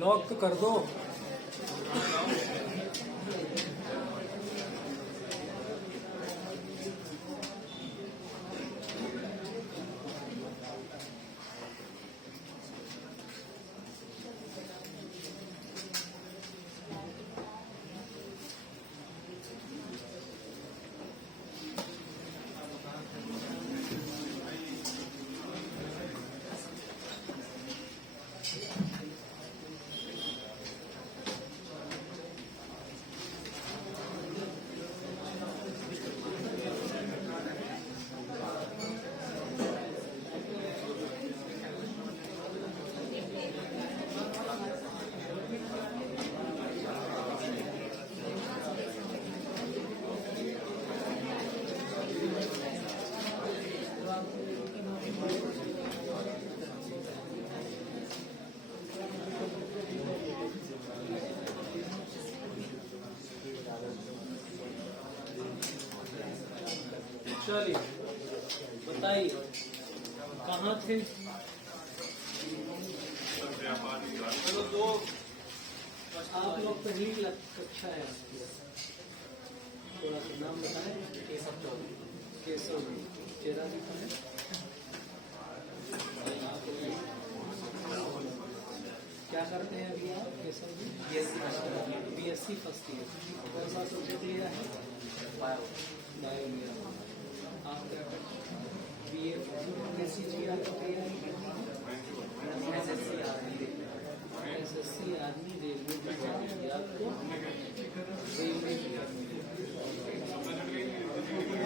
Lock तो कर दो। चलिए बताइए कहाँ थे? चलो दो आप लोग पहली कक्षा है आपकी, थोड़ा सा नाम बताएं। केशव चेहरा दिखाएं। क्या करते हैं अभी आप Keshav ji? BSc first year. कौन सा सब्जेक्ट लिया है? बायो लिया। आप क्या करते हैं? बीए एसएससी आर्मी रेलवे की आपको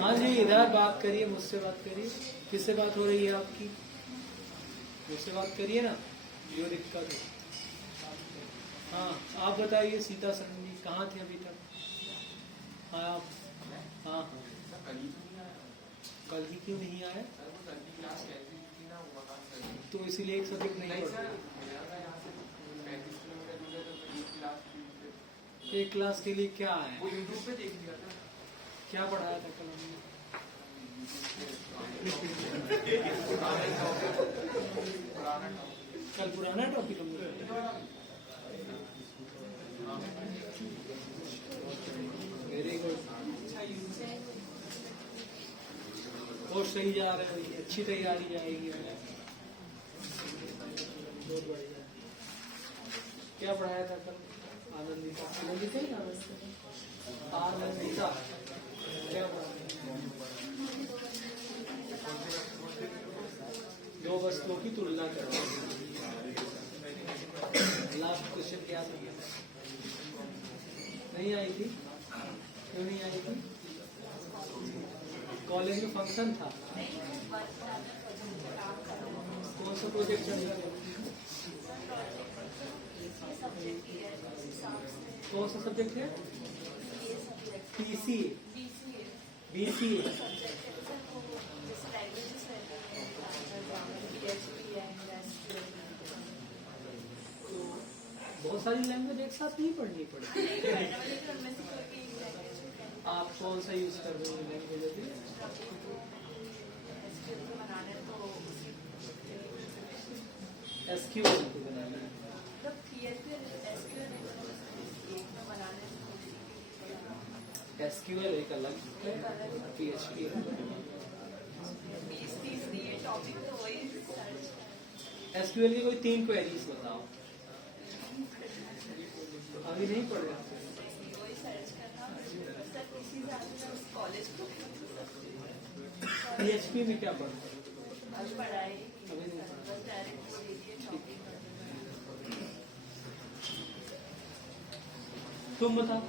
हाँ जी, इधर बात करिए, मुझसे बात करिए। किससे बात हो रही है आपकी? मुझसे बात करिए ना, जो दिक्कत है। हाँ आप बताइए सीता शरण जी, कहाँ थे अभी तक? हाँ हाँ कल ही क्यों नहीं आया? तो इसीलिए एक सब्जेक्ट नहीं पढ़ा। एक क्लास के लिए क्या है? वो यूट्यूब पे देख लिया था। क्या पढ़ाया था कल हमने? कल पुराना टॉपिक हमने। वेरी गुड, बहुत सही जा रहे हो, अच्छी तैयारी जाएगी। बहुत बढ़िया। क्या पढ़ाया था कल? आनंदिता क्या पढ़ाया? दो वस्तुओं की तुलना करो। लास्ट क्वेश्चन क्या था? नहीं आई थी? क्यों नहीं आई थी? कॉलेज में फंक्शन था। कौन सा प्रोजेक्ट चल रहा है? कौन सा सब्जेक्ट है? PC BCA. बहुत सारी लैंग्वेज एक साथ नहीं पढ़नी पड़ेगी। आप कौन सा यूज कर रहे हो लैंग्वेज अभी? एसक्यूएल को बनाना है। एसक्यूएल एक अलग है, पीएचपी एसक्यूएल की कोई 3 क्वेरीज बताओ। अभी नहीं पढ़ रहे? पीएचपी में क्या पढ़ा? अभी नहीं पढ़ा। तुम बताओ।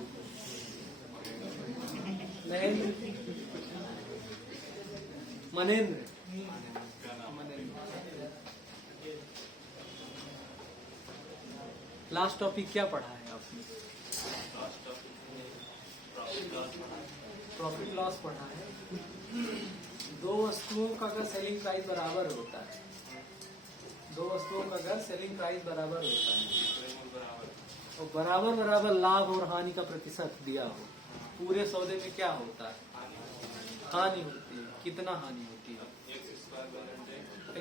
मनेंद्र लास्ट टॉपिक क्या पढ़ा है आपने? प्रॉफिट लॉस पढ़ा है। दो वस्तुओं का अगर सेलिंग प्राइस बराबर होता है, दो वस्तुओं का अगर सेलिंग प्राइस बराबर होता है और बराबर बराबर लाभ और हानि का प्रतिशत दिया हो, पूरे सौदे में क्या होता है? हानि होती है। कितना हानि होती है?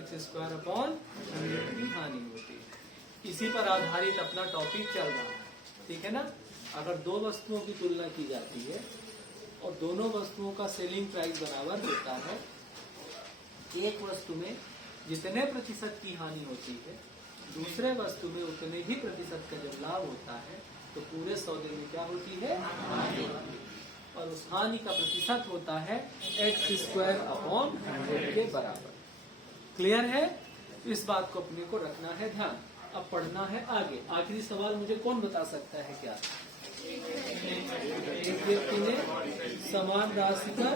x² अपॉन 100 की हानि होती है। इसी पर आधारित अपना टॉपिक चल रहा है, ठीक है ना। अगर दो वस्तुओं की तुलना की जाती है और दोनों वस्तुओं का सेलिंग प्राइस बराबर होता है, एक वस्तु में जितने प्रतिशत की हानि होती है दूसरे वस्तु में उतने ही प्रतिशत का जब लाभ होता है तो पूरे सौदे में क्या होती है, हानि। और उस हानि का प्रतिशत होता है x² के बराबर। क्लियर है? इस बात को अपने को रखना है ध्यान। अब पढ़ना है आगे। आखिरी सवाल मुझे कौन बता सकता है क्या? एक व्यक्ति ने समान राशि का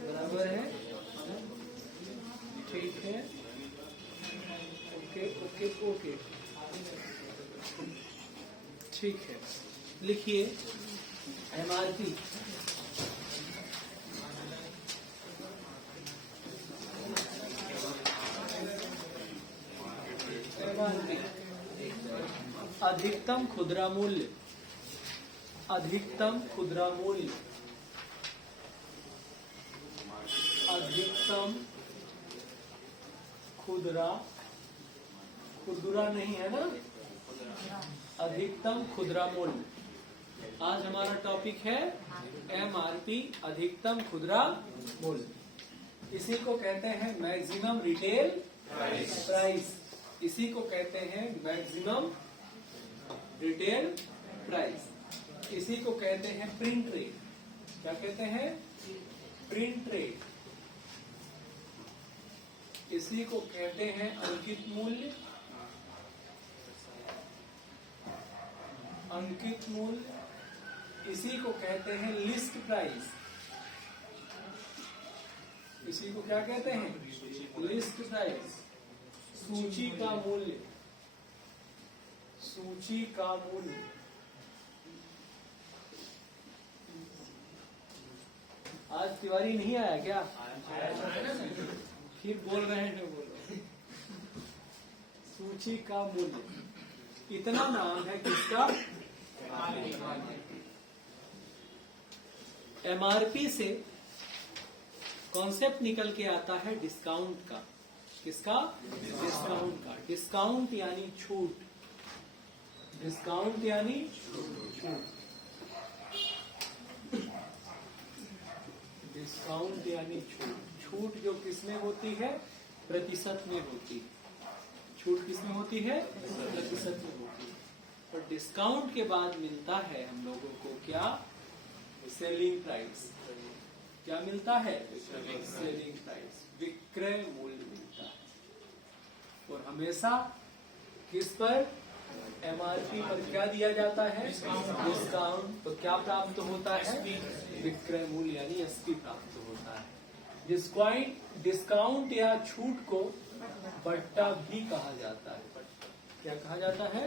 बराबर है, ठीक है, ओके ओके ओके, ठीक है। लिखिए MRP अधिकतम खुदरा मूल्य, अधिकतम खुदरा मूल्य, अधिकतम खुदरा, खुदरा नहीं है ना, अधिकतम खुदरा मूल्य। आज हमारा टॉपिक है MRP, अधिकतम खुदरा मूल्य। इसी को कहते हैं मैक्सिमम रिटेल प्राइस, इसी को कहते हैं मैक्सिमम रिटेल प्राइस, इसी को कहते हैं प्रिंट रेट। क्या कहते हैं? Print rate. इसी को कहते हैं अंकित मूल्य, अंकित मूल्य। इसी को कहते हैं लिस्ट प्राइस, इसी को क्या कहते हैं? List price. सूची का मूल्य, सूची का मूल्य। आज तिवारी नहीं आया क्या? फिर बोल रहे हैं जो बोलो। सूची का मूल्य इतना नाम है किसका? MRP से कॉन्सेप्ट निकल के आता है डिस्काउंट का। किसका? डिस्काउंट का। डिस्काउंट यानी छूट, डिस्काउंट यानी छूट, डिस्काउंट यानी छूट। छूट जो किसमें होती है? प्रतिशत में होती है। छूट किसमें होती है? प्रतिशत में होती है। और डिस्काउंट के बाद मिलता है हम लोगों को क्या? Selling price. क्या मिलता है? सेलिंग प्राइस, विक्रय मूल्य मिलता है। और हमेशा किस पर? MRP पर क्या दिया जाता है? डिस्काउंट। तो क्या प्राप्त होता है? विक्रय मूल्य यानी SP प्राप्त होता है। डिस्काउंट या छूट को बट्टा भी कहा जाता है। क्या कहा जाता है?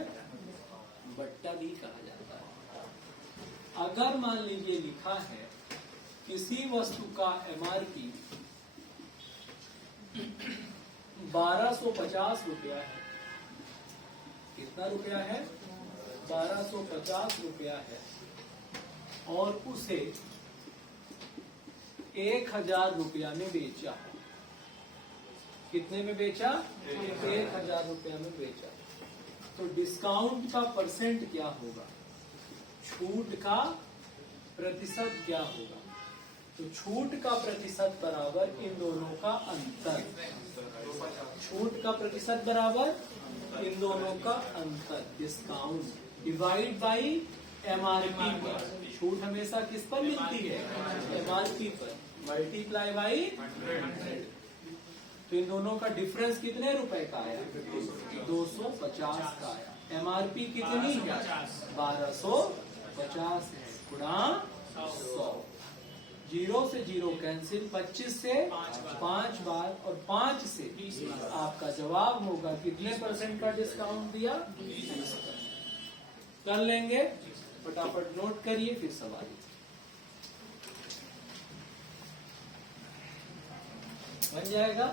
बट्टा भी कहा जाता है। अगर मान लीजिए लिखा है किसी वस्तु का MRP 1250 रुपया है। कितना रुपया है? 1250 रुपया है। और उसे 1000 रुपया में बेचा। कितने में बेचा? 1000 रुपया में बेचा। तो डिस्काउंट का परसेंट क्या होगा? छूट का प्रतिशत क्या होगा? तो छूट का प्रतिशत बराबर इन दोनों का अंतर। छूट का प्रतिशत बराबर इन दोनों का अंतर, डिस्काउंट डिवाइड बाई MRP पर। छूट हमेशा किस पर मिलती है? MRP पर, मल्टीप्लाई बाई 100। तो इन दोनों का डिफरेंस कितने रुपए का आया? 250 का आया। MRP कितनी है? 1250 है, गुणा 100। 0 से 0 कैंसिल, 25 से 5 बार और 5 से आपका जवाब होगा कितने % का डिस्काउंट दिया? 20%। कर लेंगे, फटाफट नोट करिए फिर सवाल बन जाएगा।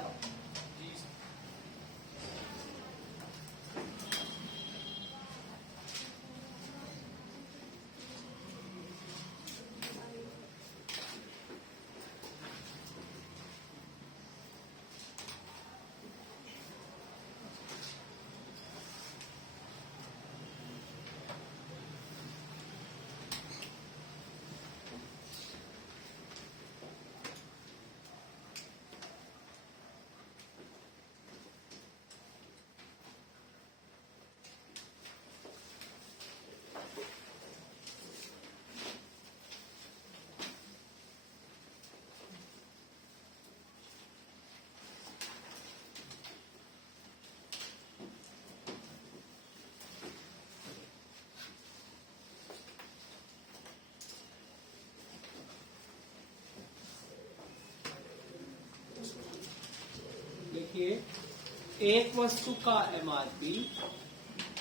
देखिए, एक वस्तु का एमआरपी,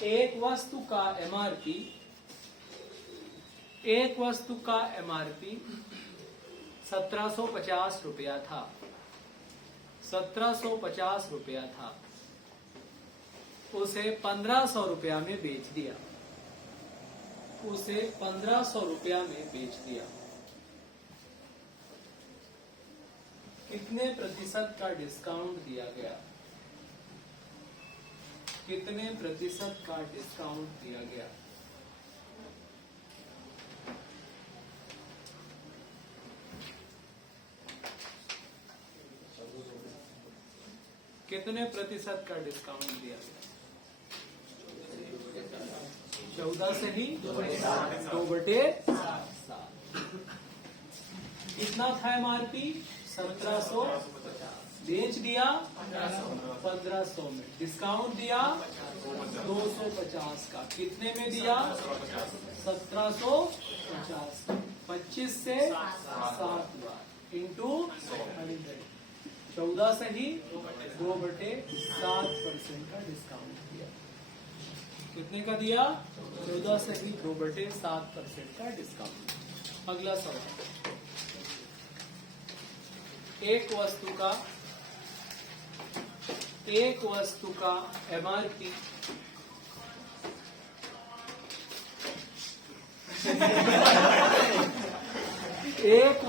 एक वस्तु का एमआरपी 1750 रुपया था, 1750 रुपया था। उसे 1500 रुपया में बेच दिया, उसे 1500 रुपया में बेच दिया। कितने प्रतिशत का डिस्काउंट दिया गया? कितने प्रतिशत का डिस्काउंट दिया गया? कितने प्रतिशत का डिस्काउंट दिया गया? 14 से ही 2/7। कितना था एमआरपी? 1750। बेच दिया 1500 में, डिस्काउंट दिया 250 का। कितने में दिया? 1750। 25 से 7 बार इंटू 100, 14 से ही 2/7% का डिस्काउंट दिया। कितने का दिया? 14 से ही 2/7% का डिस्काउंट। अगला सवाल, एक वस्तु का एमआरपी एक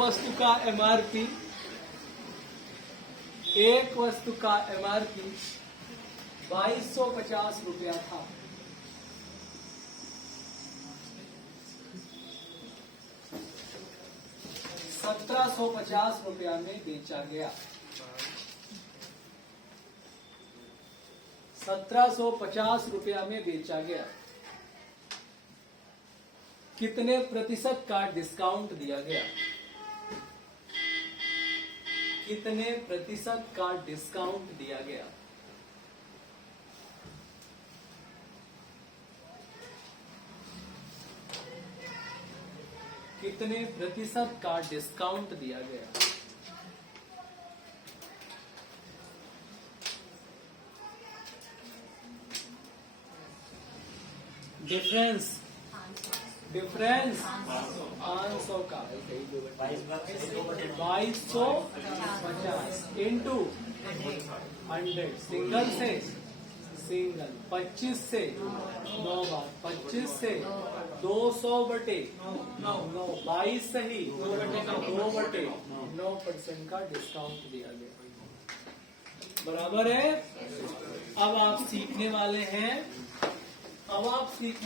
वस्तु का एमआरपी 2250 रुपया था। 1750 रुपया में बेचा गया। 1750 रुपया में बेचा गया। कितने प्रतिशत का डिस्काउंट दिया गया? कितने प्रतिशत का डिस्काउंट दिया गया? कितने प्रतिशत का डिस्काउंट दिया गया? डिफरेंस 500 का 2250 इंटू 100। सिंगल से सिंगल 25 से 9 बार, 25 से 200/9, 22 से ही 2/9% का डिस्काउंट दिया गया। बराबर है। अब आप सीखने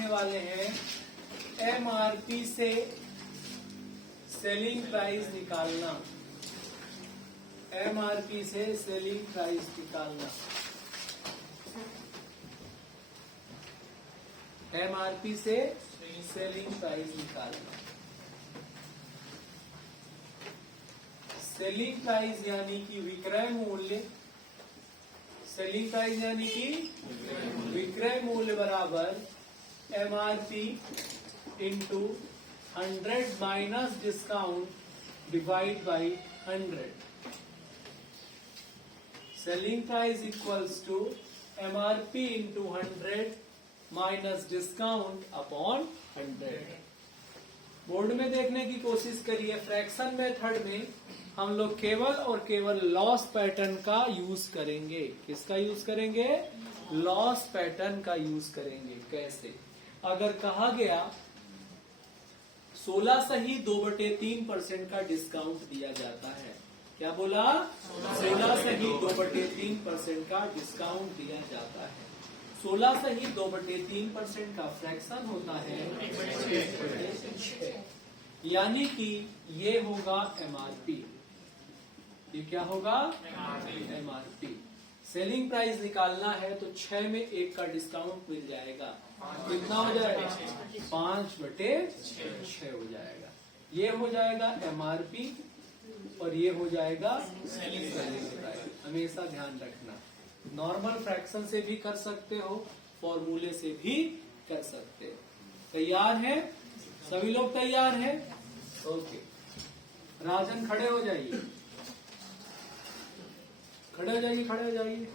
वाले हैं एमआरपी से सेलिंग प्राइस निकालना। एमआरपी से सेलिंग प्राइस निकालना। एमआरपी से सेलिंग प्राइस निकालना। सेलिंग प्राइस यानी कि विक्रय मूल्य। सेलिंग प्राइस यानी कि विक्रय मूल्य बराबर MRP into 100 minus discount divide by 100। Selling price equals to MRP into 100 minus discount upon 100। Board में देखने की कोशिश करिए। फ्रैक्शन मेथड में हम लोग केवल और केवल लॉस पैटर्न का यूज करेंगे। किसका यूज करेंगे? लॉस पैटर्न का यूज करेंगे। कैसे? अगर कहा गया 16 से ही 2/3% का डिस्काउंट दिया जाता है। क्या बोला? 16 से ही 2/3% का डिस्काउंट दिया जाता है। 16 से ही 2/3% का फ्रैक्शन होता है 6/6। यानी कि ये होगा एमआरपी। ये क्या होगा? एमआरपी। सेलिंग प्राइस निकालना है तो 6 में 1 का डिस्काउंट मिल जाएगा। कितना हो जाएगा? 5/6 हो जाएगा। ये हो जाएगा एमआरपी और ये हो जाएगा सेलिंग प्राइस। हमेशा ध्यान रखना। नॉर्मल फ्रैक्शन से भी कर सकते हो, फॉर्मूले से भी कर सकते हो। तैयार हैं? सभी लोग तैयार हैं? ओके। राजन खड़े हो जाइए। खड़े हो जाइए, खड़े हो जाइए।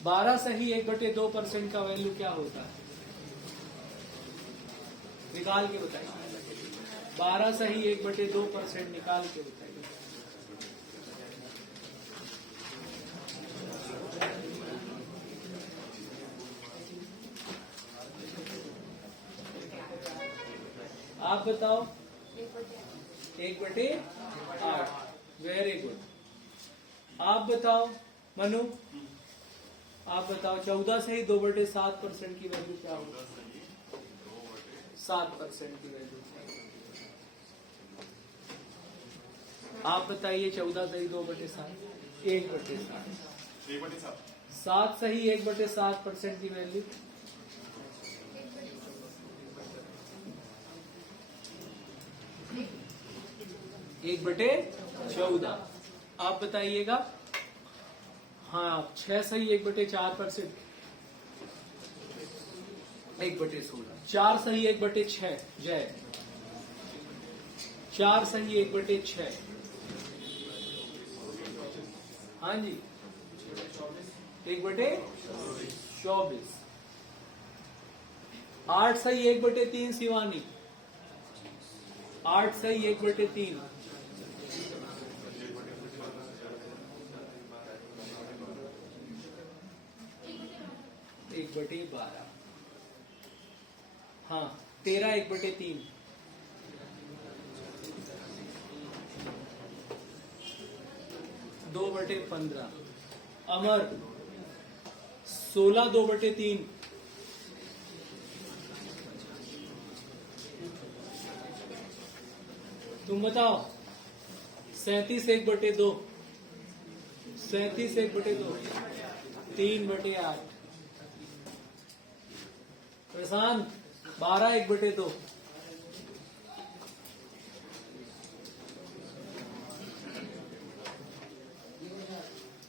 12 सही 1/2% का वैल्यू क्या होता है? निकाल के बताइए। 12 सही 1/2% निकाल के बताइए। आप बताओ। 1/8। Very good. आप बताओ मनु, आप बताओ 14 सही 2/7% की वैल्यू क्या होगी? 7% की वैल्यू। आप बताइए 14 सही 2/7, 1/7। 7 सही 1/7% की वैल्यू 1/14। आप बताइएगा। हाँ 6 सही 1/4%, 1/16। 4 सही 1/6, जय। 4 सही 1/6। हाँ जी 1/24। 8 सही 1/3 शिवानी। 8 सही 1/3। 1/12। हाँ 13 1/3। 2/15। अमर 16 2/3। तुम बताओ। 37 1/2। 37 1/2। 3/8। प्रशांत 12 1/2।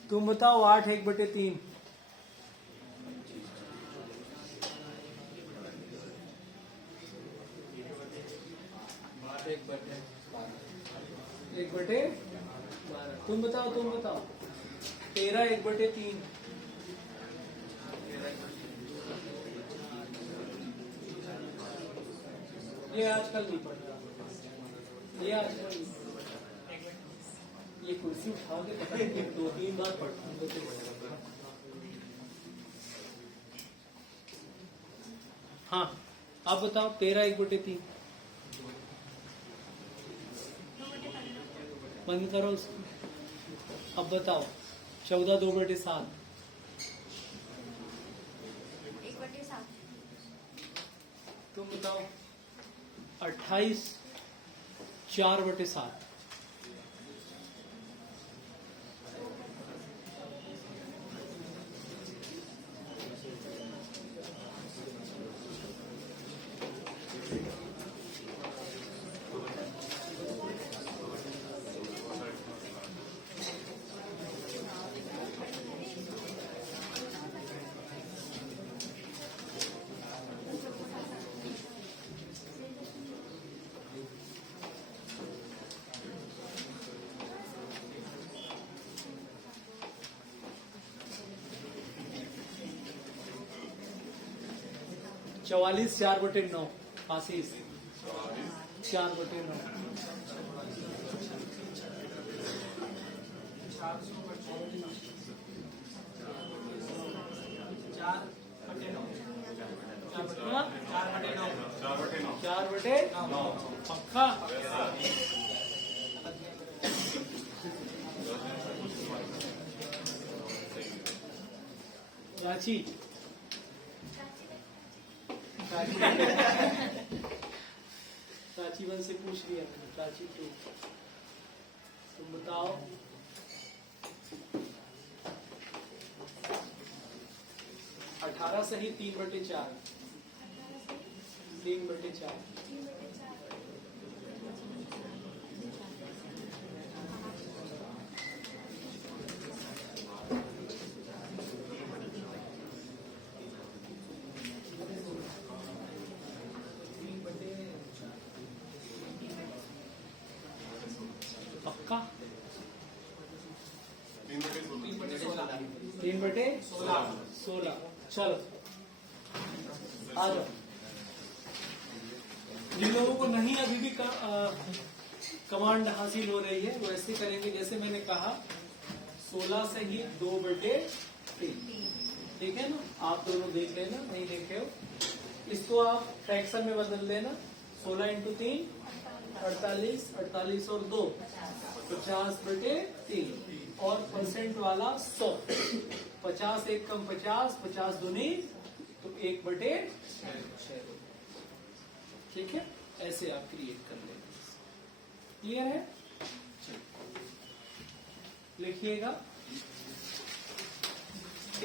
तुम बताओ 8 1/3। 1/12। तुम बताओ, तुम बताओ। 13 1/3। ये आजकल नहीं पढ़ रहा, ये आजकल ये कुर्सी उठा के पता नहीं 2-3 बार पढ़ता हूँ तो। हाँ आप बताओ 13 1/3। बंद करो उसको। अब बताओ 14 2/7। 1/7। तुम बताओ 28 4/7। चवालीस 4/9। आशीष 4/9। 4/9। पक्का। प्राची प्राची 1 से पूछ लिया मैंने, प्राची 2। तुम बताओ 18 सही 3/4। 3/4। पक्का। 3/16। 3/16। चलो आ जाओ। जिन लोगों को नहीं अभी भी कमांड हासिल हो रही है वो ऐसे करेंगे जैसे मैंने कहा 16 से ही 2/3। ठीक है ना, आप दोनों देख लेना, नहीं देखे हो इसको आप फ्रैक्शन में बदल देना। 16 इंटू 3 48, 48 और 2 50/3 और परसेंट वाला 100। 50 एक कम 50, 50 दूनी तो 1/6। ठीक है, ऐसे आप क्रिएट कर लेंगे। क्लियर है? लिखिएगा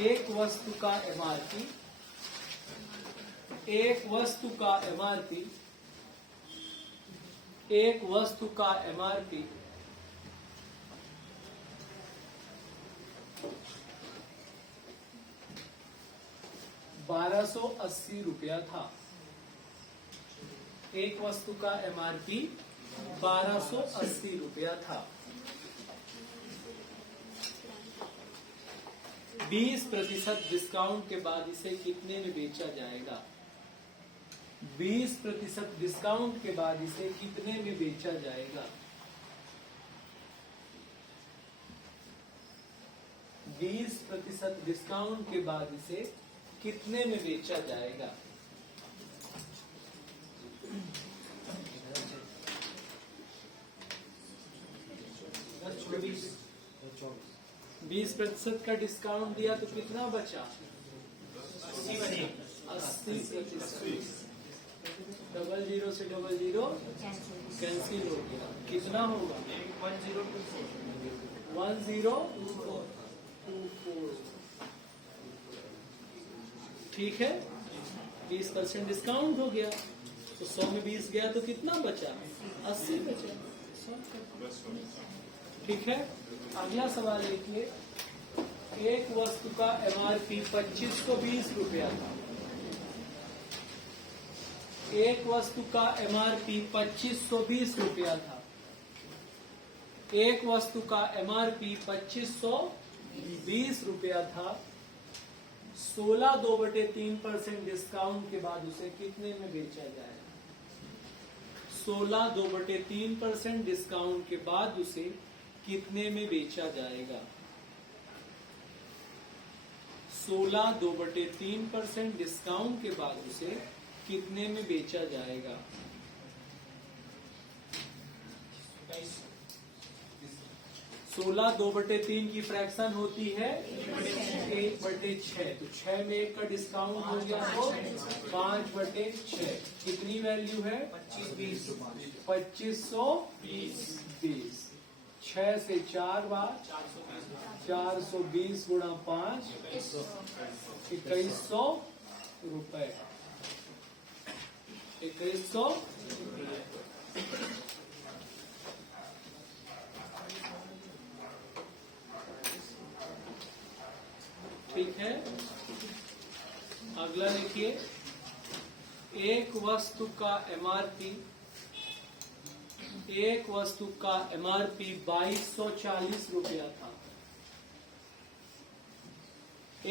एक वस्तु का एमआरपी, एक वस्तु का एमआरपी, एक वस्तु का एमआरपी 1280 रुपया था। एक वस्तु का एमआरपी 1280 रुपया था। 20% डिस्काउंट के बाद इसे कितने में बेचा जाएगा? 20% डिस्काउंट के बाद इसे कितने में बेचा जाएगा? 20% डिस्काउंट के बाद इसे कितने में बेचा जाएगा? 20% का डिस्काउंट दिया तो कितना बचा? 80%। 00 से 00 कैंसिल हो गया। कितना होगा? 1024। ठीक है, 20% डिस्काउंट हो गया तो 100 में 20 गया तो कितना बचा? 80 बचा। ठीक है, अगला सवाल देखिए। एक वस्तु का एमआरपी 2520 रुपया था। एक वस्तु का एमआरपी 2520 रुपया था। एक वस्तु का एमआरपी 2520 रुपया था। 16 2/3% डिस्काउंट के बाद उसे कितने में बेचा जाएगा? 16 2/3% डिस्काउंट के बाद उसे कितने में बेचा जाएगा? 16 2/3% डिस्काउंट के बाद उसे कितने में बेचा जाएगा? 16 2/3 की फ्रैक्शन होती है 1/6। तो 6 में 1 का डिस्काउंट हो गया तो 5/6। कितनी वैल्यू है? 2520। 6 से 4 बार 420 गुणा 5 2100 रुपए। 2100। ठीक है, अगला देखिए। एक वस्तु का एमआरपी 2240 रुपया था।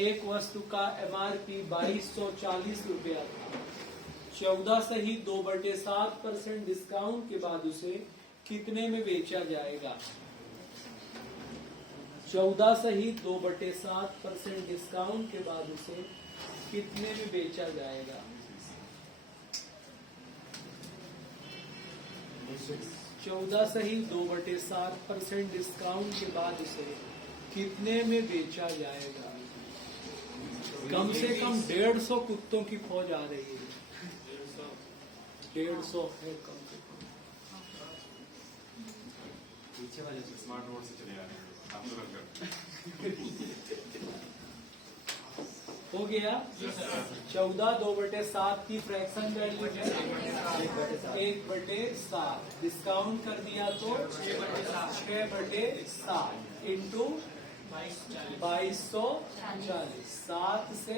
एक वस्तु का एमआरपी 2240 रुपया था। 14 से ही 2/7% डिस्काउंट के बाद उसे कितने में बेचा जाएगा? 14 से ही 2/7% डिस्काउंट के बाद उसे कितने में बेचा जाएगा? 14 से ही 2/7% डिस्काउंट के बाद उसे कितने में बेचा जाएगा? कम से कम 150 कुत्तों की फौज आ रही है। 150 है कम से कम। पीछे वाले स्मार्ट बोर्ड से चले आ रहे हैं आप लोग। हो गया। 14 2/7 की फ्रैक्शन वैल्यू है 1/7। डिस्काउंट कर दिया तो 6/7 इंटू 2240। 7 से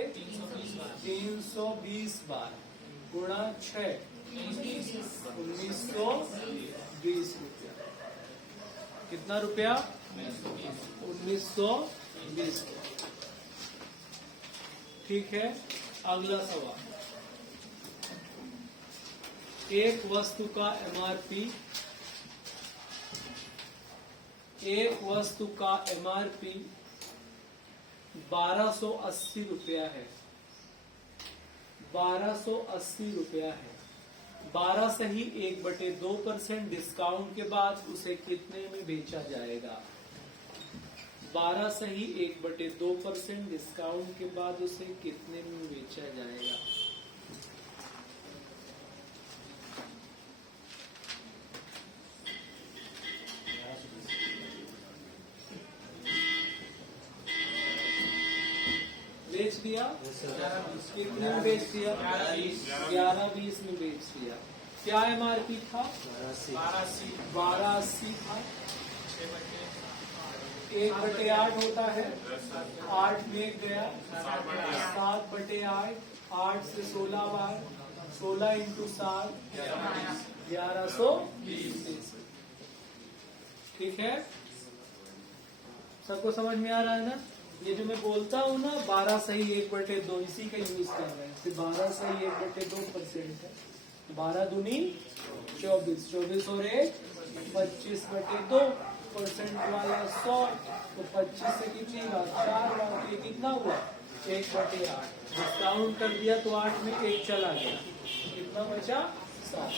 320 बार गुणा 6 1920 रुपया। कितना रुपया? 1920। ठीक है। अगला सवाल, एक वस्तु का एमआरपी, एक वस्तु का एमआरपी 1280 रुपया है, 1280 रुपया है। 12 से ही 1/2% डिस्काउंट के बाद उसे कितने में बेचा जाएगा? 12 से ही 1/2% डिस्काउंट के बाद उसे कितने में बेचा जाएगा? बेच दिया, कितने में बेच दिया? 11-20 में बेच दिया। क्या एमआरपी था? 1280 था। 1/8 होता है, 8 में गया, 7/8, 8 से 16 बार, 16 × 7, 1120। ठीक है, सबको समझ में आ रहा है ना? ये जो मैं बोलता हूँ ना 12 सही 1/2, इसी का यूज कर रहे हैं। 12 सही 1/2% है। 12 दूनी 24, 24 और 1 25/2% वाला 100, तो 25 से कितनी बार? 4 बार। ये कितना हुआ? 1/8। डिस्काउंट कर दिया तो 8 में 1 चला गया, कितना बचा? 7।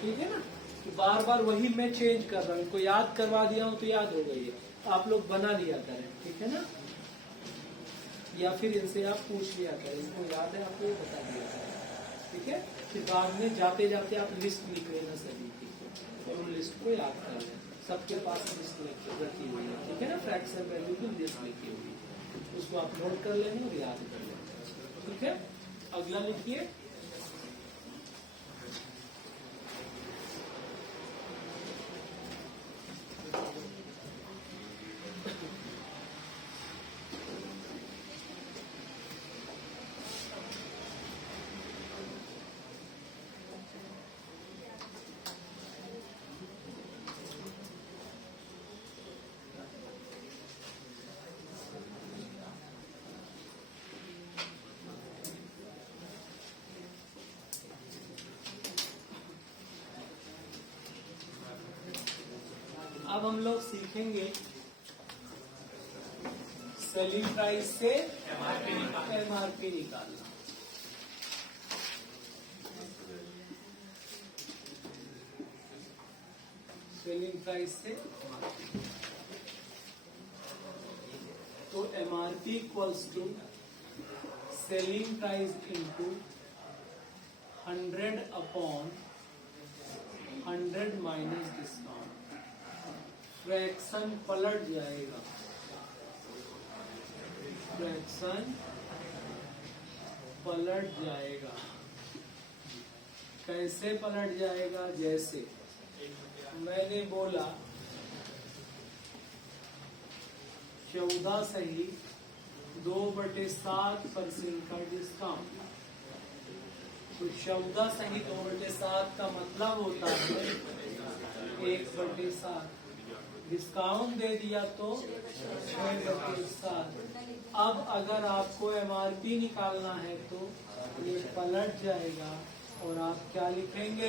ठीक है ना? तो बार बार वही मैं चेंज कर रहा हूँ, इनको याद करवा दिया हूँ तो याद हो गई है। आप लोग बना लिया करें, ठीक है ना? या फिर इनसे आप पूछ लिया करें, इनको याद है आपको बता दिया करें, ठीक है? फिर बाद में जाते जाते आप लिस्ट लिख लेना सभी की, और उन लिस्ट को याद कर लें। सबके पास लिस्ट रखी हुई है, ठीक है ना? फ्रैक्शन वैल्यू की लिस्ट लिखी हुई है, उसको आप नोट कर लेना और याद कर लेना, ठीक है? अगला लिखिए, अब हम लोग सीखेंगे सेलिंग प्राइस से एमआरपी निकालना। सेलिंग प्राइस से, तो MRP equals to selling price into 100/100 minus discount. Fraction पलट जाएगा, फ्रैक्शन पलट जाएगा। कैसे पलट जाएगा? जैसे मैंने बोला 14 सही 2/7% का डिस्काउंट, तो 14 सही 2/7 का मतलब होता है 1/7। डिस्काउंट दे दिया तो 6/7। अब अगर आपको एमआरपी निकालना है तो ये पलट जाएगा और आप क्या लिखेंगे?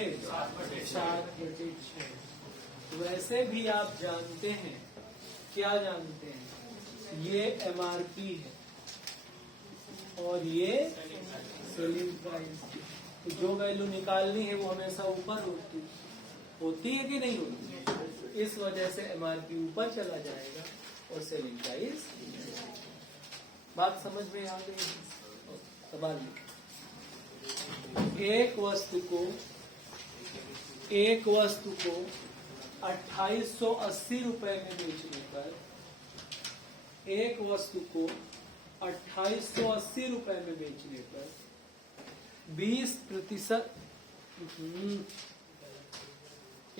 7/6। वैसे भी आप जानते हैं, क्या जानते हैं? ये एमआरपी है और ये सेलिंग प्राइस। तो जो वैल्यू निकालनी है वो हमेशा ऊपर होती है कि नहीं होती? इस वजह से एमआरपी ऊपर चला जाएगा और सेलिंग प्राइस। बात समझ में आ गई? सवाल लिखें, एक वस्तु को 2880 रुपए में बेचने पर, एक वस्तु को 2880 रुपए में बेचने पर 20%,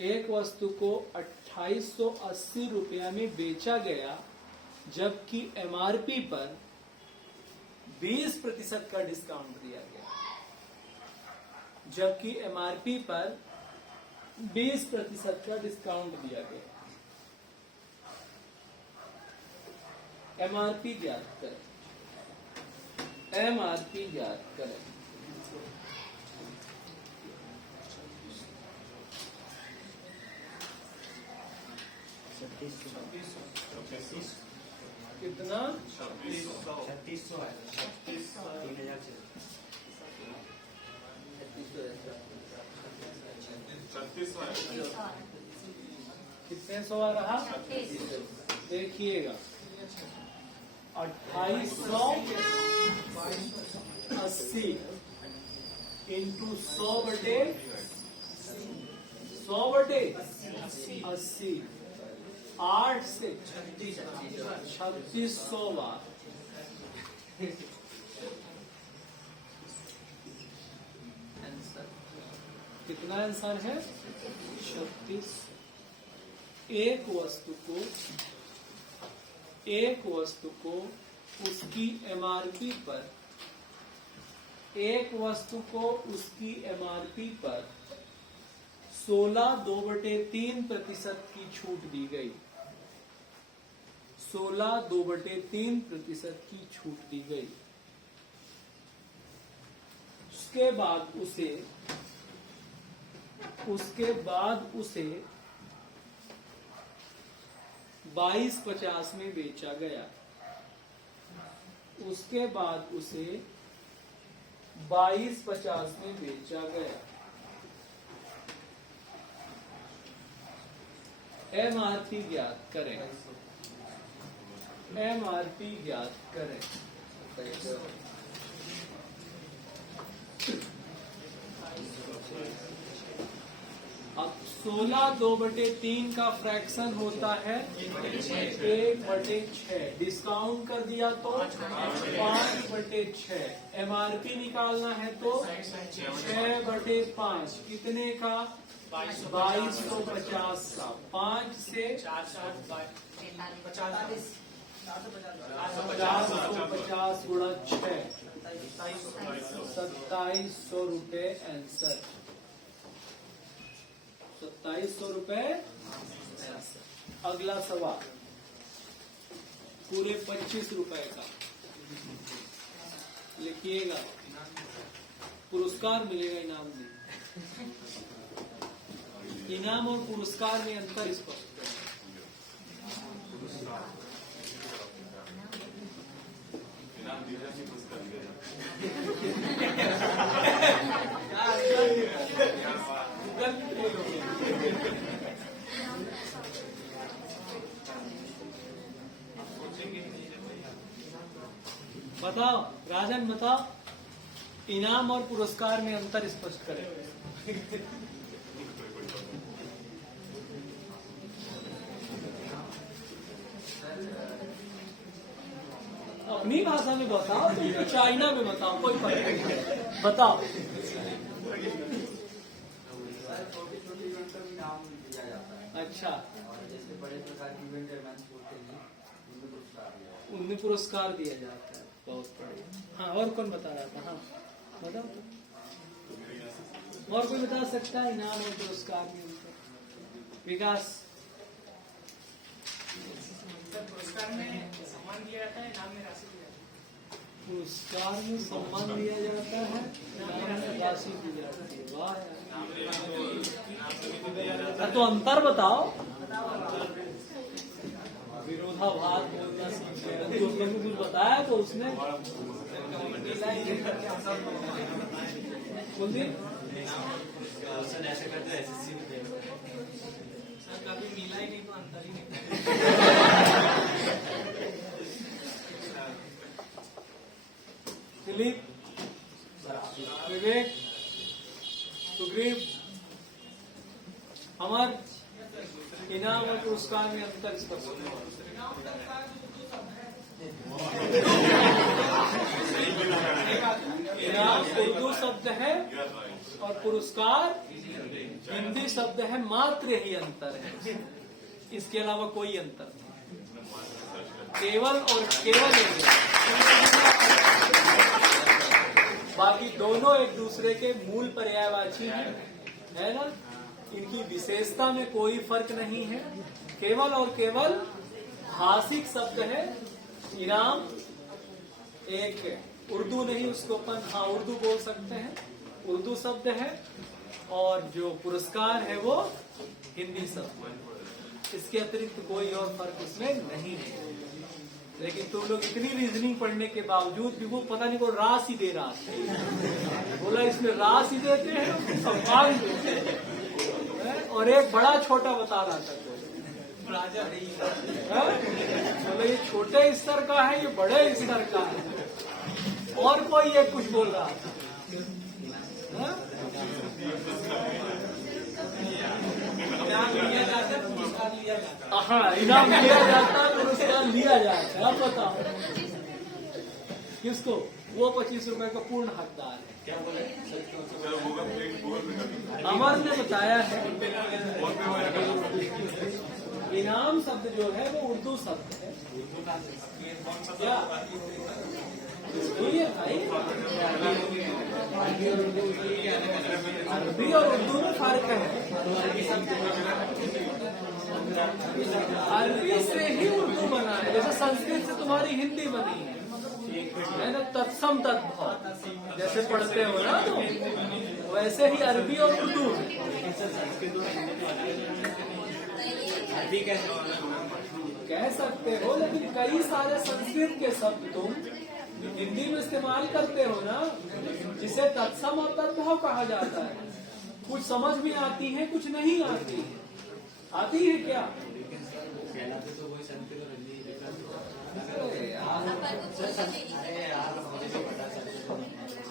एक वस्तु को 2880 रुपया में बेचा गया, जबकि एमआरपी पर 20% का डिस्काउंट दिया गया। जबकि एमआरपी पर 20% का डिस्काउंट दिया गया। एमआरपी ज्ञात करें। MRP ज्ञात करें। कितना? 3600 है। 3000 कितने सौ आ रहा? देखिएगा 2880 इंटू 100/80 8 से 3600 बार। आंसर कितना आंसर है? 36। एक वस्तु को उसकी एमआरपी पर 16.2/3% की छूट दी गई। 16.2/3% की छूट दी गई। उसके बाद उसे 22.50 में बेचा गया। उसके बाद उसे 22.50 में बेचा गया। एमआरपी ज्ञात करें। एमआरपी ज्ञात करें। अब 16/2/3 का फ्रैक्शन होता है 1/6। डिस्काउंट कर दिया तो 5/6। एमआरपी निकालना है तो 6/5। कितने का? 2250 का। 5 से 450 गुणा 6 2700 रुपए आंसर। 2700 रुपए। अगला सवाल पूरे 25 रुपए का लिखिएगा। पुरस्कार मिलेगा, इनाम नहीं। इनाम और पुरस्कार में अंतर स्पष्ट करें। इनाम दिया जाए, पुरस्कार दिया जाए। बताओ राजन, बताओ इनाम और पुरस्कार में अंतर स्पष्ट करें। अपनी भाषा में बताओ, तुम तो चाइना में बताओ, कोई फर्क नहीं। बताओ। छोटी इवेंट का भी नाम दिया जाता है। अच्छा, और जैसे बड़े प्रकार की इवेंट इवेंट्स होते हैं उनमें पुरस्कार दिया जाता उनमें पुरस्कार दिया जाता है। बहुत बढ़िया। हाँ, और कौन बता रहा था? हाँ बताओ तो। और कोई बता सकता है इनाम और पुरस्कार में अंतर? विकास। पुरस्कार में सम्मान दिया जाता है, इनाम में राशि दी जाती है। पुरस्कार में सम्मान दिया जाता है, इनाम में राशि दी जाती है। वाह यार, तो अंतर बताओ। विरोधाभास बोलना सीखे। दोस्तों को कुछ बताया तो उसने कुलदीप ऐसे करते हैं SSC में। सर कभी मिला ही नहीं तो अंतर ही नहीं। दिलीप, विवेक, सुग्रीव, अमर, इनाम और पुरस्कार में अंतर स्पष्ट है। इनाम उर्दू शब्द है और पुरस्कार हिंदी शब्द है। मात्र ही अंतर है, इसके अलावा कोई अंतर नहीं। केवल और केवल एक। बाकी दोनों एक दूसरे के मूल पर्यायवाची हैं, है ना। इनकी विशेषता में कोई फर्क नहीं है। केवल और केवल भाषिक शब्द है। इनाम एक है, उर्दू नहीं, उसको अपन हाँ उर्दू बोल सकते हैं, उर्दू शब्द है। और जो पुरस्कार है वो हिंदी शब्द है। इसके अतिरिक्त कोई और फर्क इसमें नहीं है। लेकिन तुम लोग इतनी रीजनिंग पढ़ने के बावजूद भी वो पता नहीं को रास ही दे रहा था। बोला इसमें रास ही देते हैं, सम्मान देते हैं। और एक बड़ा छोटा बता रहा था कोई राजा नहीं, बोले ये छोटे स्तर का है, ये बड़े स्तर का है। और कोई एक कुछ बोल रहा था। हाँ, इनाम लिया जाता है, पुरस्कार लिया जाता है। अब बताओ किसको? वो 25 रुपए का पूर्ण हकदार है। क्या बोले? अमर ने बताया है इनाम शब्द जो है वो उर्दू शब्द है। क्या ये भाई अरबी और उर्दू में फर्क है। अरबी से ही उर्दू बना है, जैसे संस्कृत से तुम्हारी हिंदी बनी है ना, तत्सम तद्भव जैसे पढ़ते हो ना, तो वैसे ही अरबी और उर्दू कह सकते हो। लेकिन कई सारे संस्कृत के शब्द तुम हिंदी में इस्तेमाल करते हो ना, जिसे तत्सम और तद्भव कहा जाता है। कुछ समझ में आती है, कुछ नहीं आती है। आती है क्या?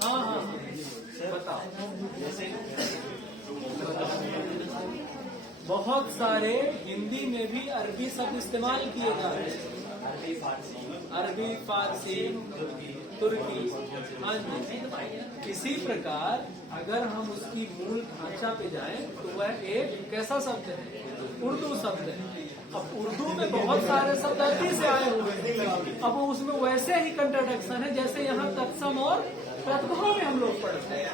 हाँ हाँ बताओ। बहुत सारे हिंदी में भी अरबी शब्द इस्तेमाल किए जाते हैं। अरबी, फारसी, तुर्की। हाँ जी। इसी प्रकार अगर हम उसकी मूल ढांचा पे जाएं तो वह एक कैसा शब्द है? उर्दू शब्द है। अब उर्दू में बहुत सारे शब्द अरबी से आए हुए हैं। अब उसमें वैसे ही कंट्राडिक्शन है जैसे यहाँ तत्सम और तद्भव में हम लोग पढ़ते हैं,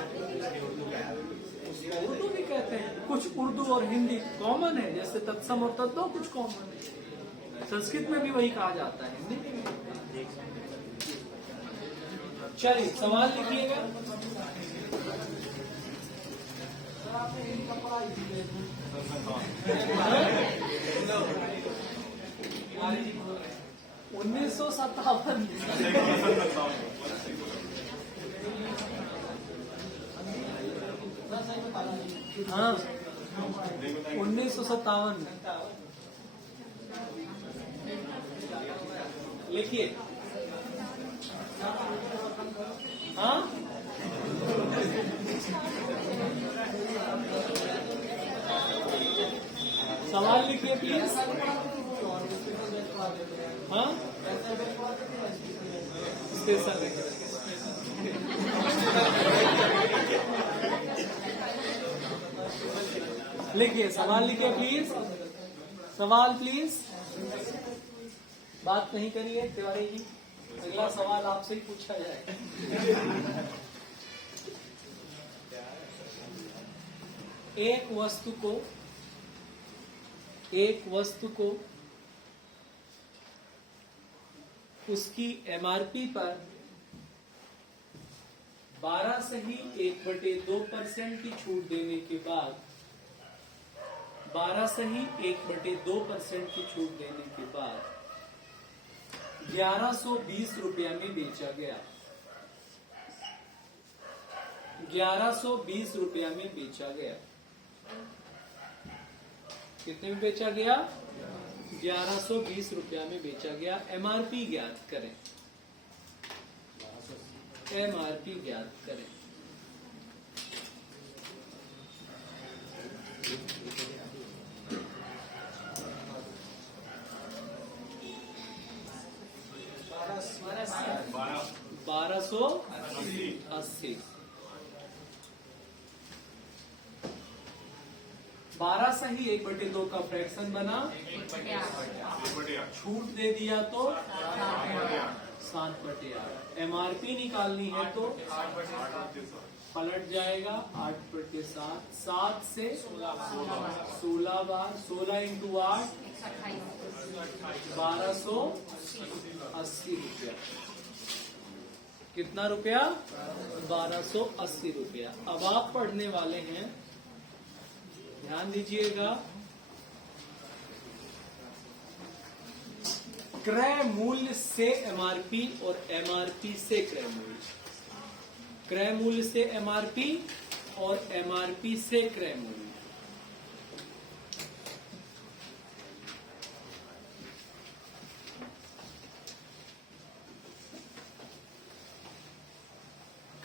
उसको उर्दू भी कहते हैं। कुछ उर्दू और हिंदी कॉमन है, जैसे तत्सम और तद्भव कुछ कॉमन है। संस्कृत में भी वही कहा जाता है, हिंदी में। चलिए सवाल लिखिएगा। उन्नीस सौ 57। हाँ 1957 लिखिए। हाँ सवाल लिखिए प्लीज। हाँ स्पेशल लिखिए, सवाल लिखिए प्लीज। सवाल प्लीज। बात नहीं करिए तिवारी जी, अगला सवाल आपसे ही पूछा जाएगा। एक वस्तु को उसकी एमआरपी पर 12 से ही 1/2% की छूट देने के बाद 1120 रुपया में बेचा गया। 1120 रुपया में बेचा गया। कितने में बेचा गया? 1120 रुपया में बेचा गया। एमआरपी ज्ञात करें। एमआरपी ज्ञात करें। बारह सौ 80। 12 से ही 1/2 का फ्रैक्शन बना, छूट दे दिया तो 7/8। एमआरपी निकालनी है तो पलट जाएगा 8/7। 7 से 16 बार, 16 × 8 1280 रुपया। कितना रुपया? 1280 रुपया। अब आप पढ़ने वाले हैं, ध्यान दीजिएगा, क्रय मूल्य से एमआरपी और एमआरपी से क्रय मूल्य, क्रय मूल्य से एमआरपी और एमआरपी से क्रय मूल्य।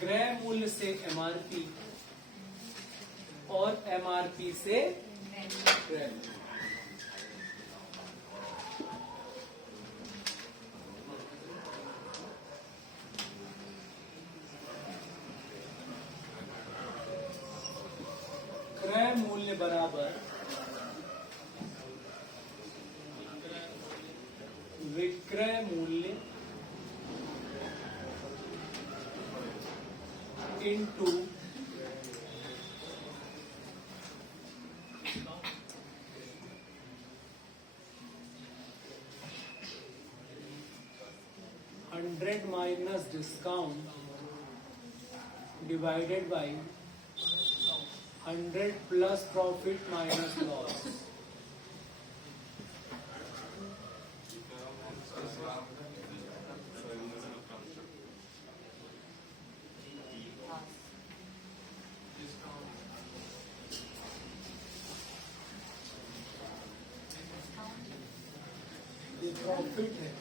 क्रय मूल्य से एमआरपी और एमआरपी से क्रय मूल्य। क्रय मूल्य बराबर विक्रय मूल्य into $100 minus discount divided by 100 plus profit minus loss. ये प्रॉफिट है।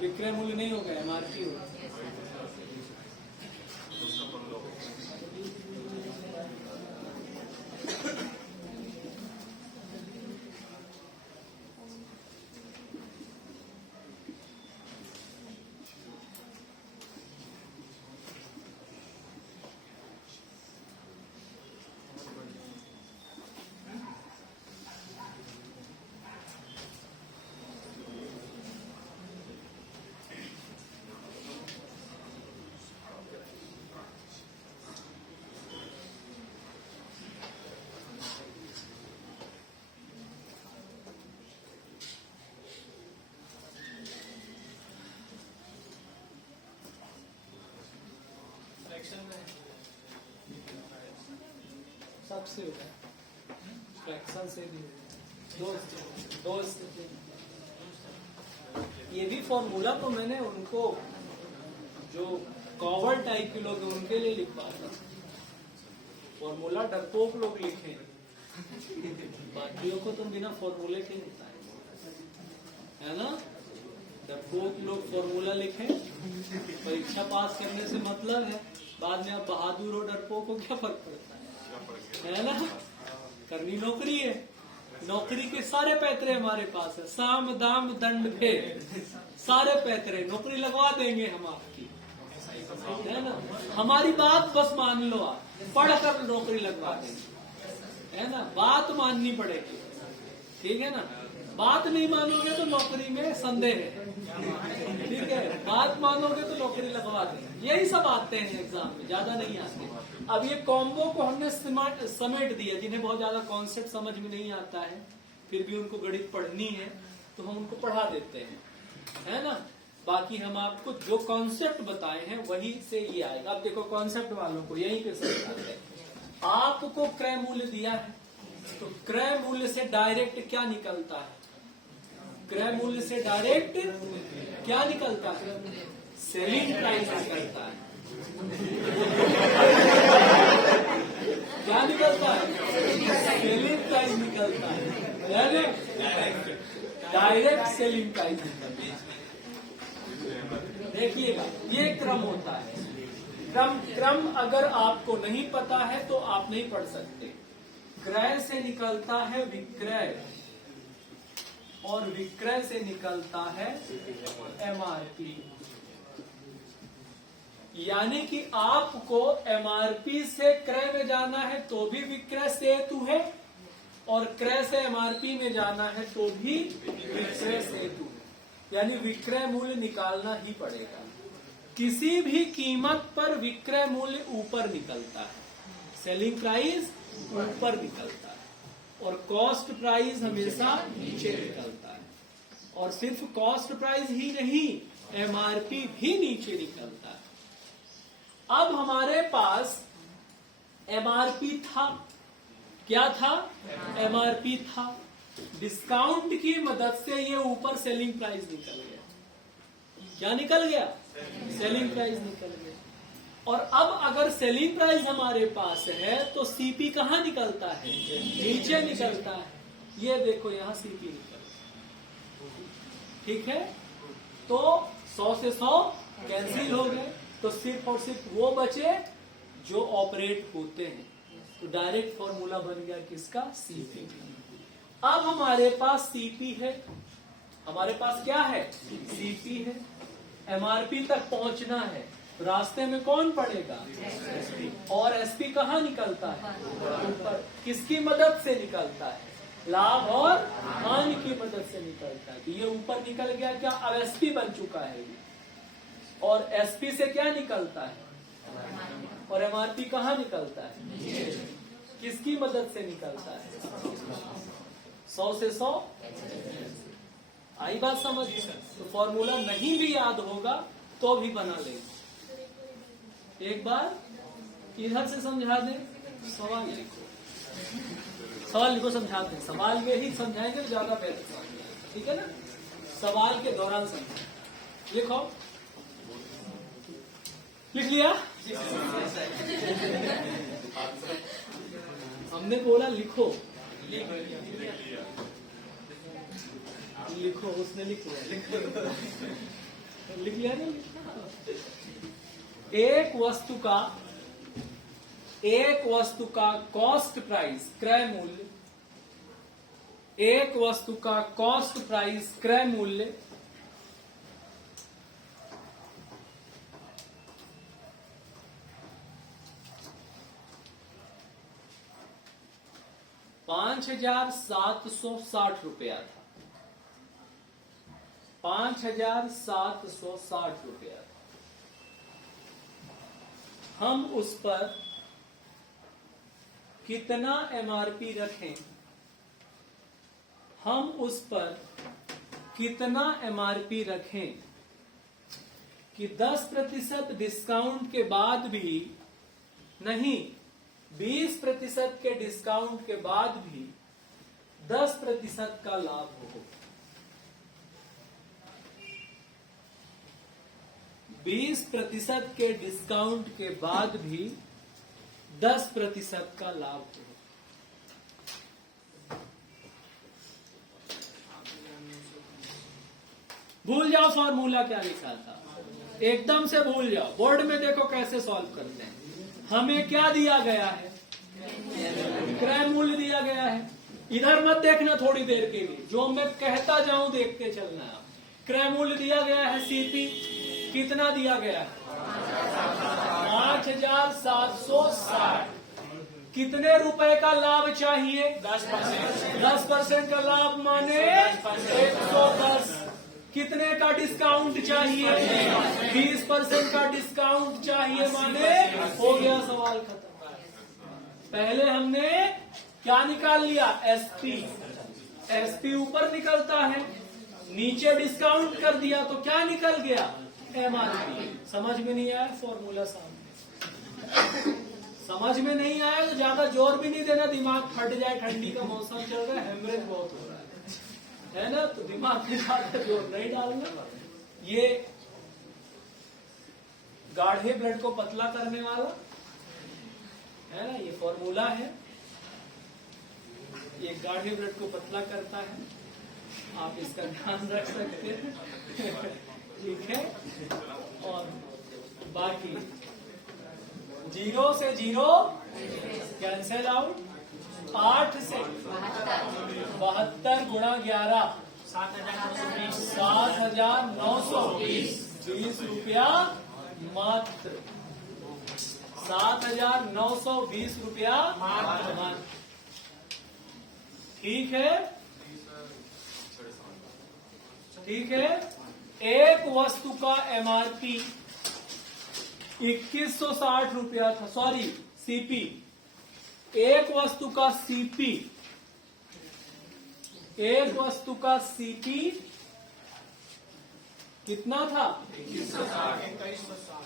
विक्रय मूल्य नहीं होगा, एमआरपी होगा। सबसे होगा, फ्रैक्शन से भी दो ये भी फॉर्मूला तो मैंने उनको जो कॉवर टाइप के लोग हैं उनके लिए लिखवा था। फॉर्मूला डरपोक लोग लिखे, बाकियों को तुम बिना फॉर्मूले के लिखता है ना। डरपोक लोग फॉर्मूला लिखे, परीक्षा पास करने से मतलब है, बाद में आप बहादुर हो डरपोक को क्या फर्क पड़ता है ना। करनी नौकरी है, नौकरी के सारे पैतरे हमारे पास है, साम दाम दंड भेद सारे पैतरे, नौकरी लगवा देंगे हम आपकी, है ना। हमारी बात बस मान लो, आप पढ़कर नौकरी लगवा देंगे, है ना। बात माननी पड़ेगी, ठीक है ना। बात नहीं मानोगे तो नौकरी में संदेह है, ठीक है। बात मानोगे तो नौकरी लगवा देंगे। यही सब आते हैं एग्जाम में, ज्यादा नहीं आते। अब ये कॉम्बो को हमने समेट दिया, जिन्हें बहुत ज्यादा कॉन्सेप्ट समझ में नहीं आता है फिर भी उनको गणित पढ़नी है तो हम उनको पढ़ा देते हैं, है ना। बाकी हम आपको जो कॉन्सेप्ट बताए हैं वही से ये आएगा। अब देखो कॉन्सेप्ट वालों को यहीं पे समझाते हैं। आपको क्रय मूल्य दिया है तो क्रय मूल्य से डायरेक्ट क्या निकलता है? क्रय मूल्य से डायरेक्ट क्या निकलता है? सेलिंग प्राइस निकलता है। क्या निकलता है? सेलिंग प्राइस निकलता है, डायरेक्ट सेलिंग प्राइस निकलता है। देखिएगा ये क्रम होता है। क्रम अगर आपको नहीं पता है तो आप नहीं पढ़ सकते। क्रय से निकलता है विक्रय और विक्रय से निकलता है एमआरपी। यानी कि आपको एमआरपी से क्रय में जाना है तो भी विक्रय से हेतु है, और क्रय से एमआरपी में जाना है तो भी विक्रय से हेतु है। यानी विक्रय मूल्य निकालना ही पड़ेगा। किसी भी कीमत पर विक्रय मूल्य ऊपर निकलता है, सेलिंग प्राइस ऊपर निकलता है, और कॉस्ट प्राइस हमेशा नीचे निकलता है। और सिर्फ कॉस्ट प्राइस ही नहीं, एमआरपी भी नीचे निकलता है। अब हमारे पास एमआरपी था, क्या था? एमआरपी था। डिस्काउंट की मदद से ये ऊपर सेलिंग प्राइस निकल गया। क्या निकल गया? सेलिंग प्राइस निकल गया। और अब अगर सेलिंग प्राइस हमारे पास है तो सीपी कहाँ निकलता है? नीचे निकलता है। ये देखो यहाँ सीपी निकलता है। ठीक है, तो 100 से 100 कैंसिल हो गए, तो सिर्फ और सिर्फ वो बचे जो ऑपरेट होते हैं। तो डायरेक्ट फॉर्मूला बन गया किसका? सीपी। अब हमारे पास सीपी है, हमारे पास क्या है? सीपी है। एमआरपी तक पहुंचना है, रास्ते में कौन पड़ेगा? एसपी। और एसपी कहाँ निकलता है? ऊपर। किसकी मदद से निकलता है? लाभ और हानि की मदद से निकलता है। तो ये ऊपर निकल गया क्या? अब एसपी बन चुका है ये। और एसपी से क्या निकलता है? और एमआरपी कहाँ निकलता है? किसकी मदद से निकलता है? 100 से 100। आई बात समझ? तो फॉर्मूला नहीं भी याद होगा तो भी बना लेंगे। एक बार इधर से समझा दें, सवाल लिखो, सवाल लिखो, समझा दें। सवाल में ही समझाएंगे तो ज्यादा बेहतर समझाएंगे, ठीक है ना? सवाल के दौरान समझाएंगे। लिखो, लिख लिया? हमने बोला लिखो, लिखो, उसने लिख लिया, लिख लिया ना? एक वस्तु का कॉस्ट प्राइस क्रय मूल्य, एक वस्तु का कॉस्ट प्राइस क्रय मूल्य 5,760 रुपया था। 5,760 रुपया था। हम उस पर कितना एमआरपी रखें? हम उस पर कितना एमआरपी रखें कि 10% डिस्काउंट के बाद भी नहीं, 20% के डिस्काउंट के बाद भी 10% का लाभ हो। 20% के डिस्काउंट के बाद भी 10% का लाभ हो। भूल जाओ फॉर्मूला क्या लिखा था, एकदम से भूल जाओ। बोर्ड में देखो कैसे सॉल्व करते हैं। हमें क्या दिया गया है? क्रय मूल्य दिया गया है। इधर मत देखना थोड़ी देर के लिए, जो मैं कहता जाऊं देखते चलना है। क्रय मूल्य दिया गया है सीपी, कितना दिया गया है? 5,760। कितने रुपए का लाभ चाहिए? 10%। 10% का लाभ माने 110। कितने का डिस्काउंट चाहिए? 20% का डिस्काउंट चाहिए, माने हो गया सवाल खत्म। पहले हमने क्या निकाल लिया? एसपी। एसपी ऊपर निकलता है, नीचे डिस्काउंट कर दिया तो क्या निकल गया? एमआरपी। समझ में नहीं आया? फॉर्मूला सामने। समझ में नहीं आया तो ज्यादा जोर भी नहीं देना, दिमाग फट जाए। ठंडी का मौसम चल रहा है, हेमरेज बहुत हो रहा है ना, तो दिमाग में ज्यादा जोर नहीं डालना। ये गाढ़े ब्लड को पतला करने वाला है ना, ये फॉर्मूला है। ये गाढ़े ब्लड को पतला करता है, आप इसका ध्यान रख सकते हैं। ठीक है। और बाकी 0 से 0 कैंसिल आउट। 8 से 72 गुणा 11 7,920। 20 रुपया मात्र 7,920 रुपया मात्र। ठीक है, ठीक है। एक वस्तु का एमआरपी 2160 रुपया था, सॉरी सीपी। एक वस्तु का सीपी, एक वस्तु का सीपी कितना था?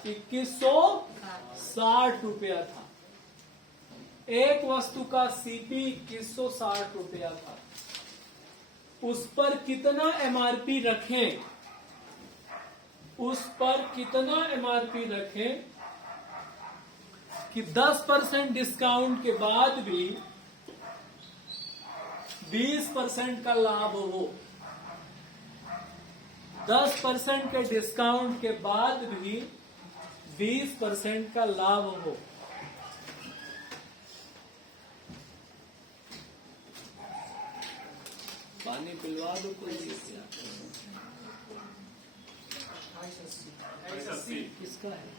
2160 रुपया था। एक वस्तु का सीपी 2160 रुपया था। उस पर कितना एमआरपी रखें? उस पर कितना एमआरपी रखें कि 10% डिस्काउंट के बाद भी 20% का लाभ हो। 10% के डिस्काउंट के बाद भी 20% का लाभ हो। पानी पिलवा दो कोई। 2880। किसका है?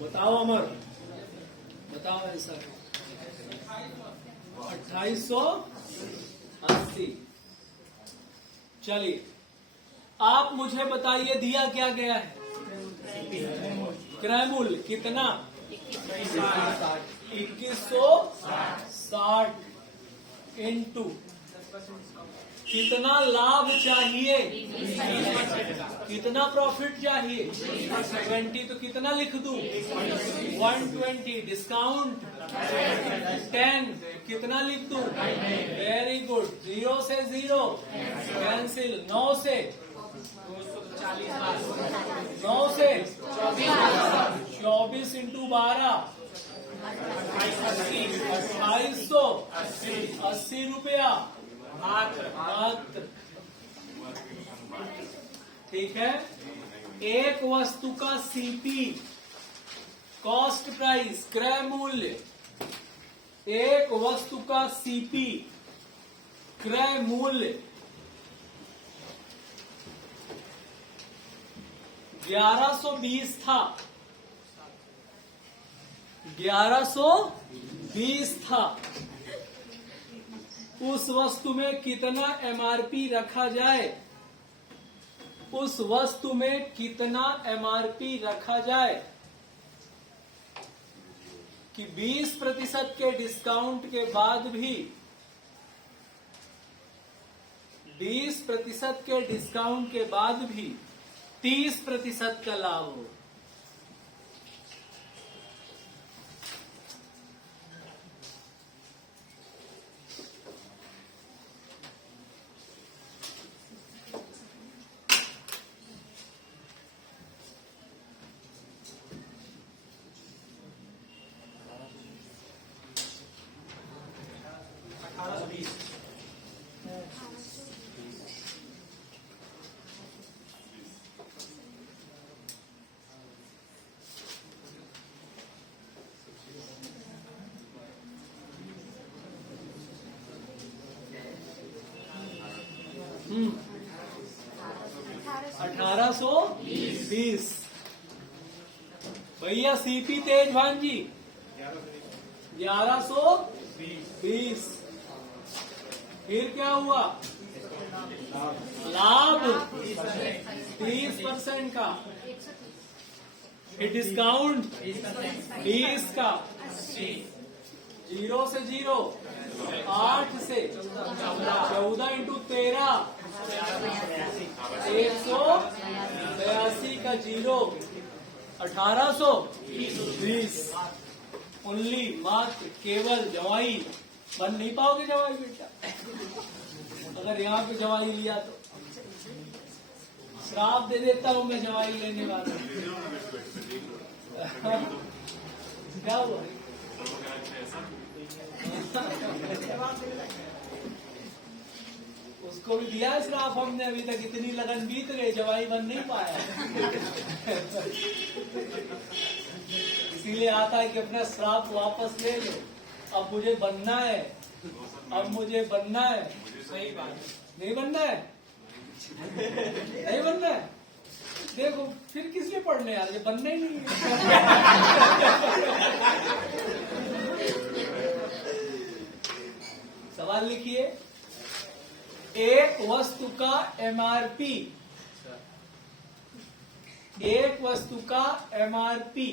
बताओ अमर, बताओ ऐसा। 2880। चलिए आप मुझे बताइए दिया क्या गया है? क्रय मूल्य कितना? 2160 इंटू कितना लाभ चाहिए? कितना प्रॉफिट चाहिए? 20। तो कितना लिख दूं? 120। डिस्काउंट 10। कितना लिख दूं? Very good. 0 से 0 कैंसिल। 9 से 24 इंटू 12 2880 रुपया मात्र। ठीक है। एक वस्तु का सीपी कॉस्ट प्राइस क्रय मूल्य, एक वस्तु का सीपी क्रय मूल्य 1120 था। 1120 था। उस वस्तु में कितना एमआरपी रखा जाए? उस वस्तु में कितना एमआरपी रखा जाए कि 20% के डिस्काउंट के बाद भी 20% के डिस्काउंट के बाद भी 30% का लाभ हो। हम्म। 1820। भैया सीपी तेज भान जी 1120। फिर क्या हुआ? लाभ 30% का, फिर डिस्काउंट 20 का, 0 से 0 8 से 14 इंटू 13 182 का 0 1820। ओनली मात्र केवल जवाई बन नहीं पाओगे जवाई बेटा। अगर यहाँ पे जवाई लिया तो श्राप दे देता हूँ मैं जवाई लेने वाला। क्या हुआ? उसको भी दिया है श्राप हमने, अभी तक इतनी लगन बीत गई, जवाई बन नहीं पाया। इसीलिए आता है कि अपना श्राप वापस ले लो, अब मुझे बनना है, अब मुझे बनना है। सही बात है। नहीं बनना है, नहीं बनना है, देखो फिर किस लिए पढ़ने यार, ये बनना ही नहीं है। सवाल लिखिए, एक वस्तु का एमआरपी, एक वस्तु का एमआरपी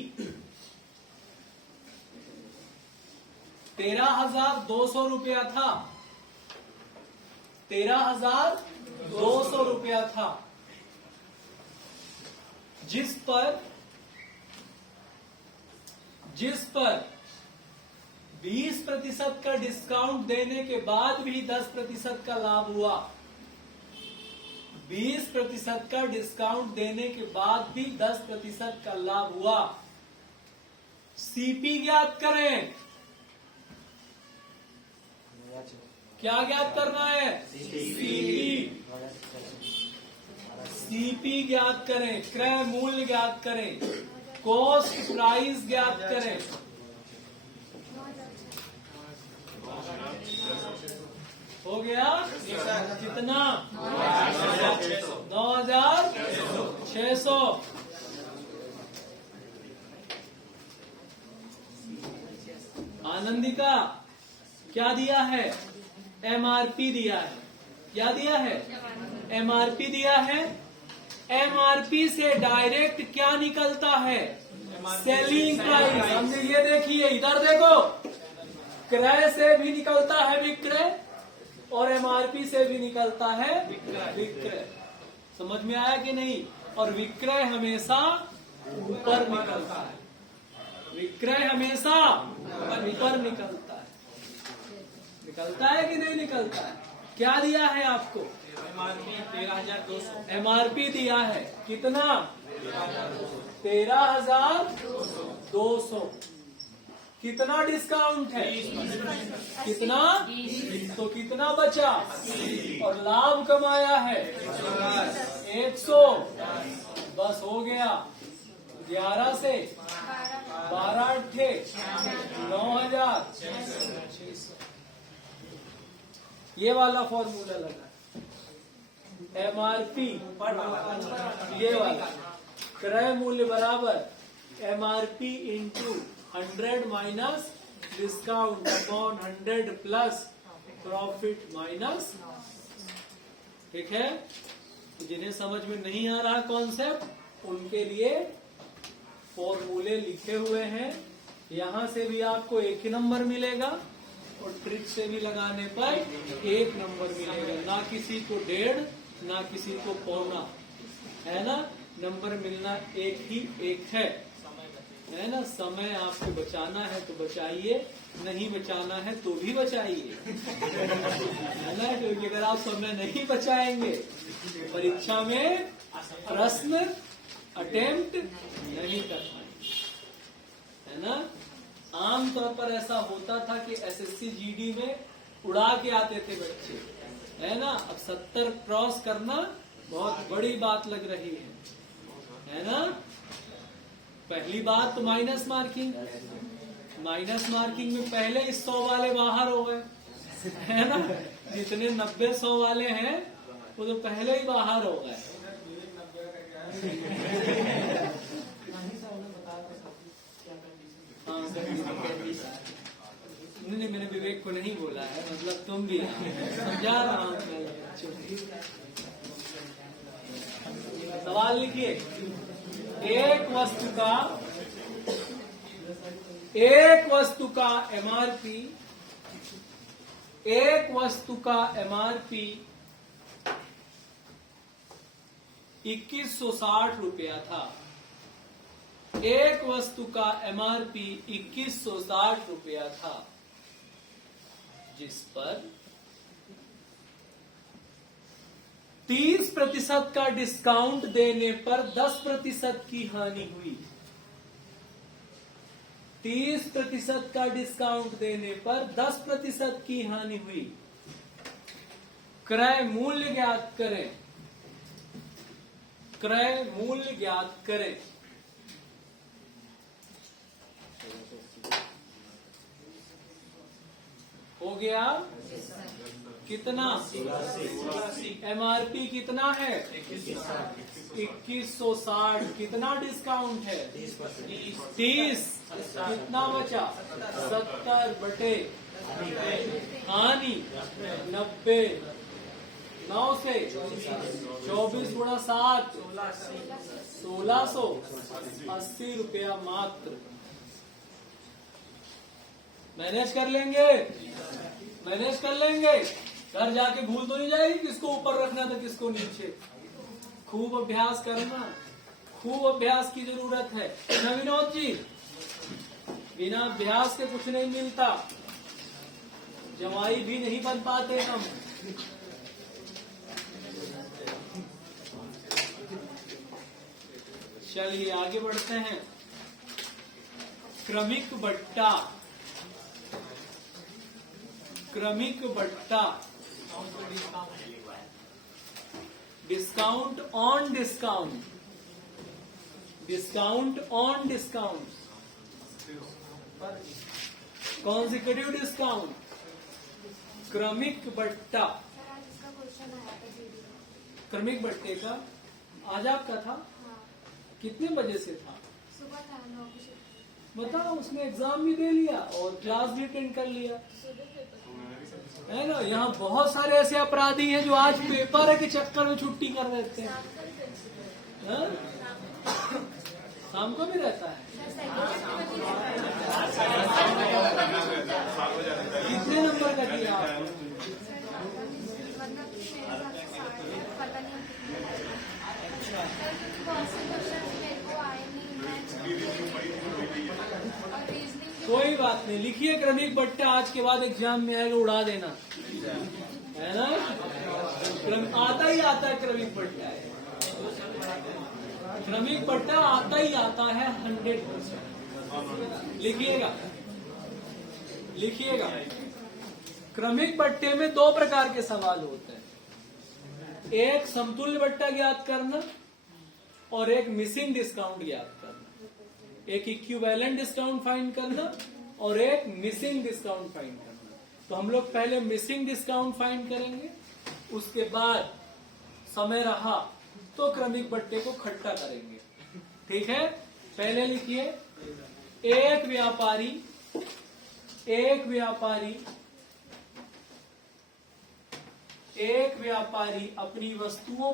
13,200 रुपया था, 13,200 रुपया था, जिस पर 20% का डिस्काउंट देने के बाद भी 10% का लाभ हुआ। 20% का डिस्काउंट देने के बाद भी 10% का लाभ हुआ। सीपी ज्ञात करें। क्या ज्ञात करना है? सीपी। सीपी ज्ञात करें, क्रय मूल्य ज्ञात करें, कॉस्ट प्राइस ज्ञात करें। हो गया कितना? 9,600। आनंदिका क्या दिया है? एमआरपी दिया है। क्या दिया है? एमआरपी दिया है। एमआरपी से डायरेक्ट क्या निकलता है? Selling price. हमने ये देखिए, इधर देखो, क्रय से भी निकलता है विक्रय और एमआरपी से भी निकलता है विक्रय। समझ में आया कि नहीं? और विक्रय हमेशा ऊपर निकलता है, विक्रय हमेशा ऊपर निकलता है। निकलता है कि नहीं निकलता है? क्या दिया है आपको? एमआरपी 13,200। एमआरपी दिया है कितना? 13,200। कितना डिस्काउंट है? कितना? तो कितना बचा? और लाभ कमाया है 100। बस हो गया। 11 से 12 अट्ठे 9,600। ये वाला फॉर्मूला लगा। एमआरपी ये वाला, क्रय मूल्य बराबर MRP into 100 minus discount upon 100 plus profit minus. ठीक है? जिन्हें समझ में नहीं आ रहा कॉन्सेप्ट, उनके लिए फॉर्मूले लिखे हुए हैं। यहां से भी आपको एक ही नंबर मिलेगा और ट्रिक से भी लगाने पर 1 नंबर मिलेगा। ना किसी को 1.5, ना किसी को 1.25, है ना? नंबर मिलना एक ही एक है ना? समय आपको बचाना है तो बचाइए, नहीं बचाना है तो भी बचाइए, है ना? क्योंकि अगर आप समय नहीं बचाएंगे परीक्षा में प्रश्न अटेम्प्ट नहीं कर पाएंगे, है ना? आमतौर पर ऐसा होता था कि एसएससी जीडी में उड़ा के आते थे बच्चे, है ना? अब 70 क्रॉस करना बहुत बड़ी बात लग रही है ना? पहली बात तो माइनस मार्किंग। माइनस मार्किंग में पहले ही 100 वाले बाहर हो गए, है ना? जितने 90-100 वाले हैं वो तो पहले ही बाहर हो गए। नहीं, मैंने विवेक को नहीं बोला है, मतलब तुम भी समझा रहा हूँ। सवाल लिखिए, एक वस्तु का एमआरपी 2160 रुपया था। एक वस्तु का एमआरपी 2160 रुपया था, जिस पर 30% का डिस्काउंट देने पर 10% की हानि हुई। 30% का डिस्काउंट देने पर 10% की हानि हुई। क्रय मूल्य ज्ञात करें। क्रय मूल्य ज्ञात करें। हो गया कितना? MRP कितना है? 2160। कितना डिस्काउंट है? 30। कितना बचा? 70 बटे हानि 90। 9 से 24 गुणा 7 1680 रुपया मात्र। मैनेज कर लेंगे? मैनेज कर लेंगे? घर जाके भूल तो नहीं जाएगी किसको ऊपर रखना था किसको नीचे। खूब अभ्यास करना, खूब अभ्यास की जरूरत है ना विनोद जी। बिना अभ्यास के कुछ नहीं मिलता, जवाई भी नहीं बन पाते हम। चलिए आगे बढ़ते हैं। क्रमिक बट्टा। क्रमिक बट्टा। Discount on discount. Discount on discount. Consecutive discount. क्रमिक बट्टा। सर आज इसका क्वेश्चन आया था दीदी का। क्रमिक बट्टे का आज आपका था? हाँ, कितने बजे से था? सुबह था 9 बजे। बताओ, उसमें एग्जाम भी दे लिया और क्लास भी अटेंड कर लिया है ना। यहाँ बहुत सारे ऐसे अपराधी हैं जो आज पेपर के चक्कर में छुट्टी कर देते हैं। हाँ? शाम को भी रहता है। कितने नंबर का दिया आप? मतलब पता नहीं मेरे को आए नहीं। और रीजनिंग कोई बात नहीं, लिखिए क्रमिक बट्टा। आज के बाद एग्जाम में आएगा, उड़ा देना है ना। आता ही आता है क्रमिक बट्टा। क्रमिक बट्टा आता ही आता है 100%। लिखिएगा, लिखिएगा। क्रमिक बट्टे में 2 प्रकार के सवाल होते हैं। एक समतुल्य बट्टा ज्ञात करना और एक मिसिंग डिस्काउंट ज्ञात करना। एक इक्विवेलेंट डिस्काउंट फाइंड करना और एक मिसिंग डिस्काउंट फाइंड करना। तो हम लोग पहले मिसिंग डिस्काउंट फाइंड करेंगे, उसके बाद समय रहा तो क्रमिक बट्टे को खट्टा करेंगे। ठीक है, पहले लिखिए। एक व्यापारी अपनी वस्तुओं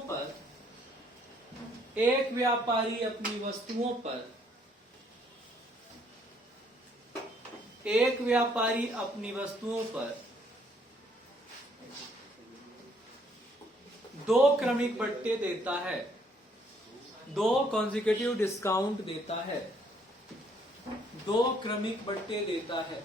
पर दो क्रमिक बट्टे देता है, 2 कॉन्जिक्यूटिव डिस्काउंट देता है, 2 क्रमिक बट्टे देता है।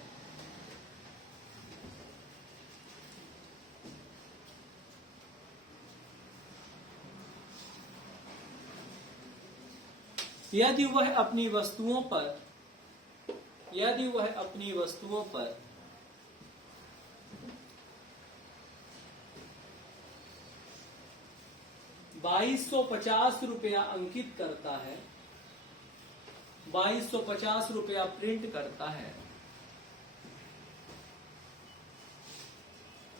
यदि वह अपनी वस्तुओं पर 2250 रुपया अंकित करता है, 2250 रुपया प्रिंट करता है,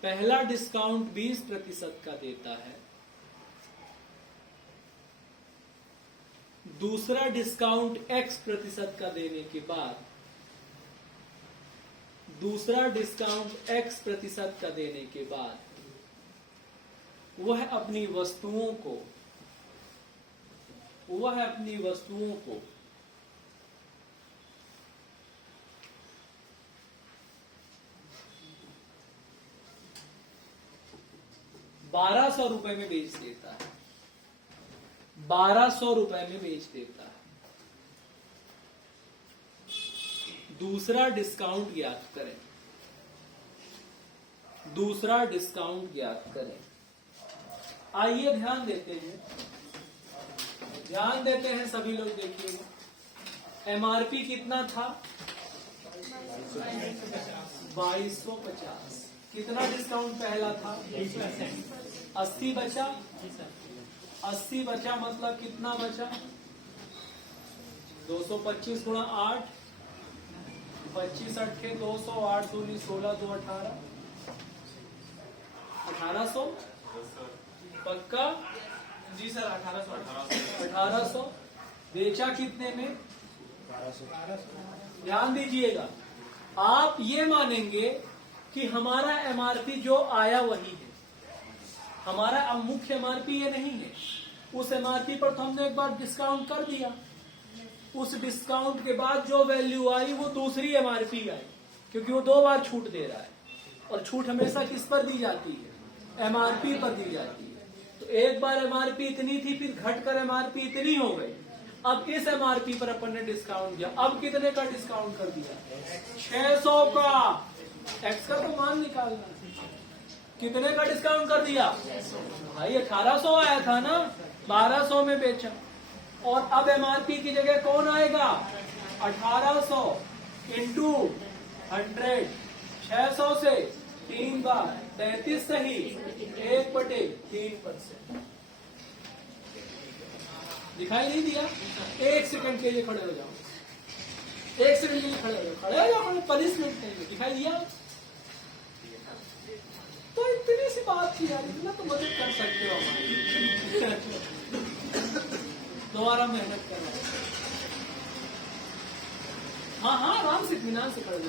पहला डिस्काउंट 20% का देता है, दूसरा डिस्काउंट X% का देने के बाद वह अपनी वस्तुओं को 1200 रुपए में बेच देता है। 1200 रुपए में बेच देता है। दूसरा डिस्काउंट ज्ञात करें। आइए ध्यान देते हैं सभी लोग। देखिएगा, MRP कितना था? 2250। कितना डिस्काउंट पहला था? 80 बचा। 80 बचा मतलब कितना बचा? 225 गुणा 8, 25 अट्ठे 200, 8 दूनी 16, 2 18, 1800 पक्का? जी सर 1800। 1800 बेचा कितने में? ध्यान दीजिएगा, आप ये मानेंगे कि हमारा एमआरपी जो आया वही है, हमारा अब मुख्य एमआरपी ये नहीं है। उस एमआरपी पर तो हमने एक बार डिस्काउंट कर दिया, उस डिस्काउंट के बाद जो वैल्यू आई वो दूसरी एमआरपी आई, क्योंकि वो 2 बार छूट दे रहा है और छूट हमेशा किस पर दी जाती है? एमआरपी पर दी जाती है। तो एक बार एमआरपी इतनी थी, फिर घटकर एमआरपी इतनी हो गई। अब इस एमआरपी पर अपन ने डिस्काउंट दिया, अब कितने का डिस्काउंट कर दिया? 600 का। एक्स का तो मान निकालना है। कितने का डिस्काउंट कर दिया भाई? 1800 आया था ना, 1200 में बेचा। और अब एमआरपी की जगह कौन आएगा? 1800 इंटू 100, 600 से 3 बार 33 सही 1/3%। दिखाई नहीं दिया? 1 सेकंड के लिए खड़े हो जाओ, 1 सेकंड के लिए खड़े हो जाओ, खड़े हो जाओ, पनिशमेंट नहीं है। दिखाई दिया? तो इतनी सी बात थी यार, इतना तो मदद कर सकते हो हमारी। दोबारा मेहनत करना। हाँ हाँ, आराम से इत्मीनान से खड़े हो।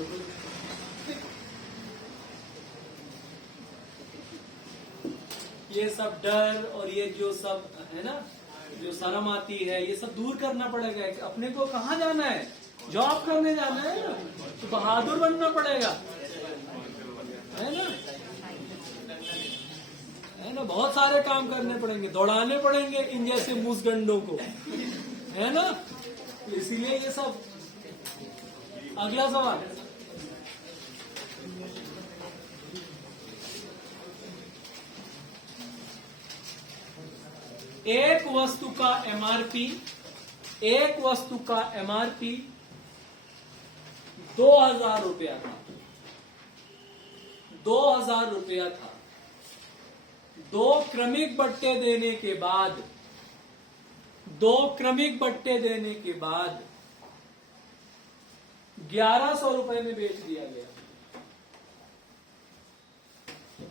ये सब डर और ये जो सब है ना, जो शर्म आती है, ये सब दूर करना पड़ेगा। अपने को कहाँ जाना है? जॉब करने जाना है ना, तो बहादुर बनना पड़ेगा, है ना? है ना? बहुत सारे काम करने पड़ेंगे, दौड़ाने पड़ेंगे इन जैसे मूसगंडों को, है ना? इसीलिए ये सब। अगला सवाल। एक वस्तु का एमआरपी 2000 रुपया था। 2000 रुपया था। 2 क्रमिक बट्टे देने के बाद 1100 रुपए में बेच दिया गया।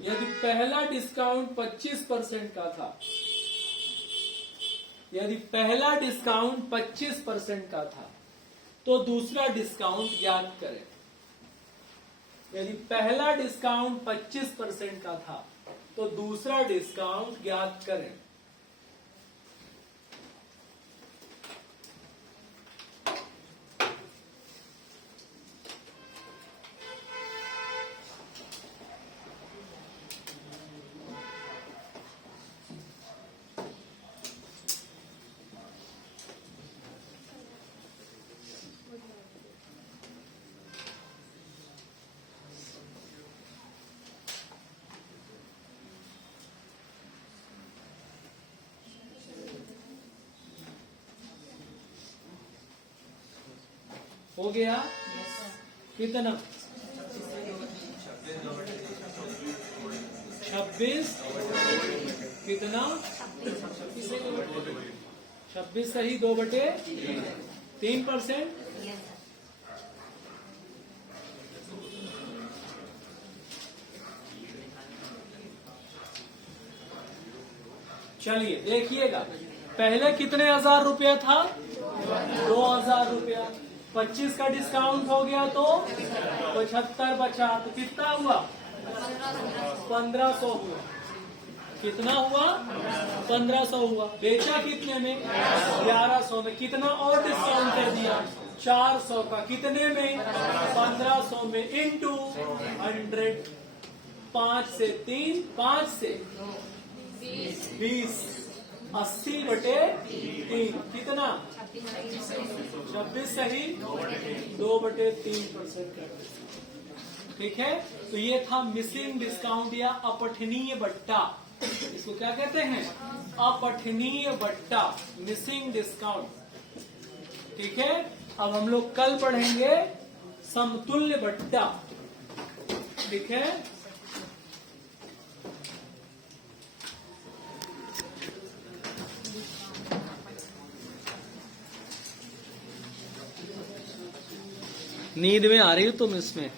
यदि पहला डिस्काउंट 25% का था, यदि पहला डिस्काउंट 25% का था, तो दूसरा डिस्काउंट ज्ञात करें। यदि पहला डिस्काउंट 25% का था, तो दूसरा डिस्काउंट ज्ञात करें। हो गया? कितना? 26 कितना? 26 सही 2/3%। चलिए देखिएगा, पहले कितने हजार रुपया था? 2000 रुपया। 25 का डिस्काउंट हो गया तो 75 बचा, तो कितना हुआ? 1500 हुआ। कितना हुआ? 1500 हुआ। बेचा कितने में? 1100 में। कितना और डिस्काउंट कर दिया? 400 का। कितने में? 1500 में इंटू 100। 5 से 3, 5 से 20, 80/3। कितना? 26 सही 2/3% कर। ठीक है, तो ये था मिसिंग डिस्काउंट या अपठनीय बट्टा। इसको क्या कहते हैं? अपठनीय बट्टा, मिसिंग डिस्काउंट। ठीक है, अब हम लोग कल पढ़ेंगे समतुल्य बट्टा, ठीक है। नींद में आ रही हो तुम इसमें।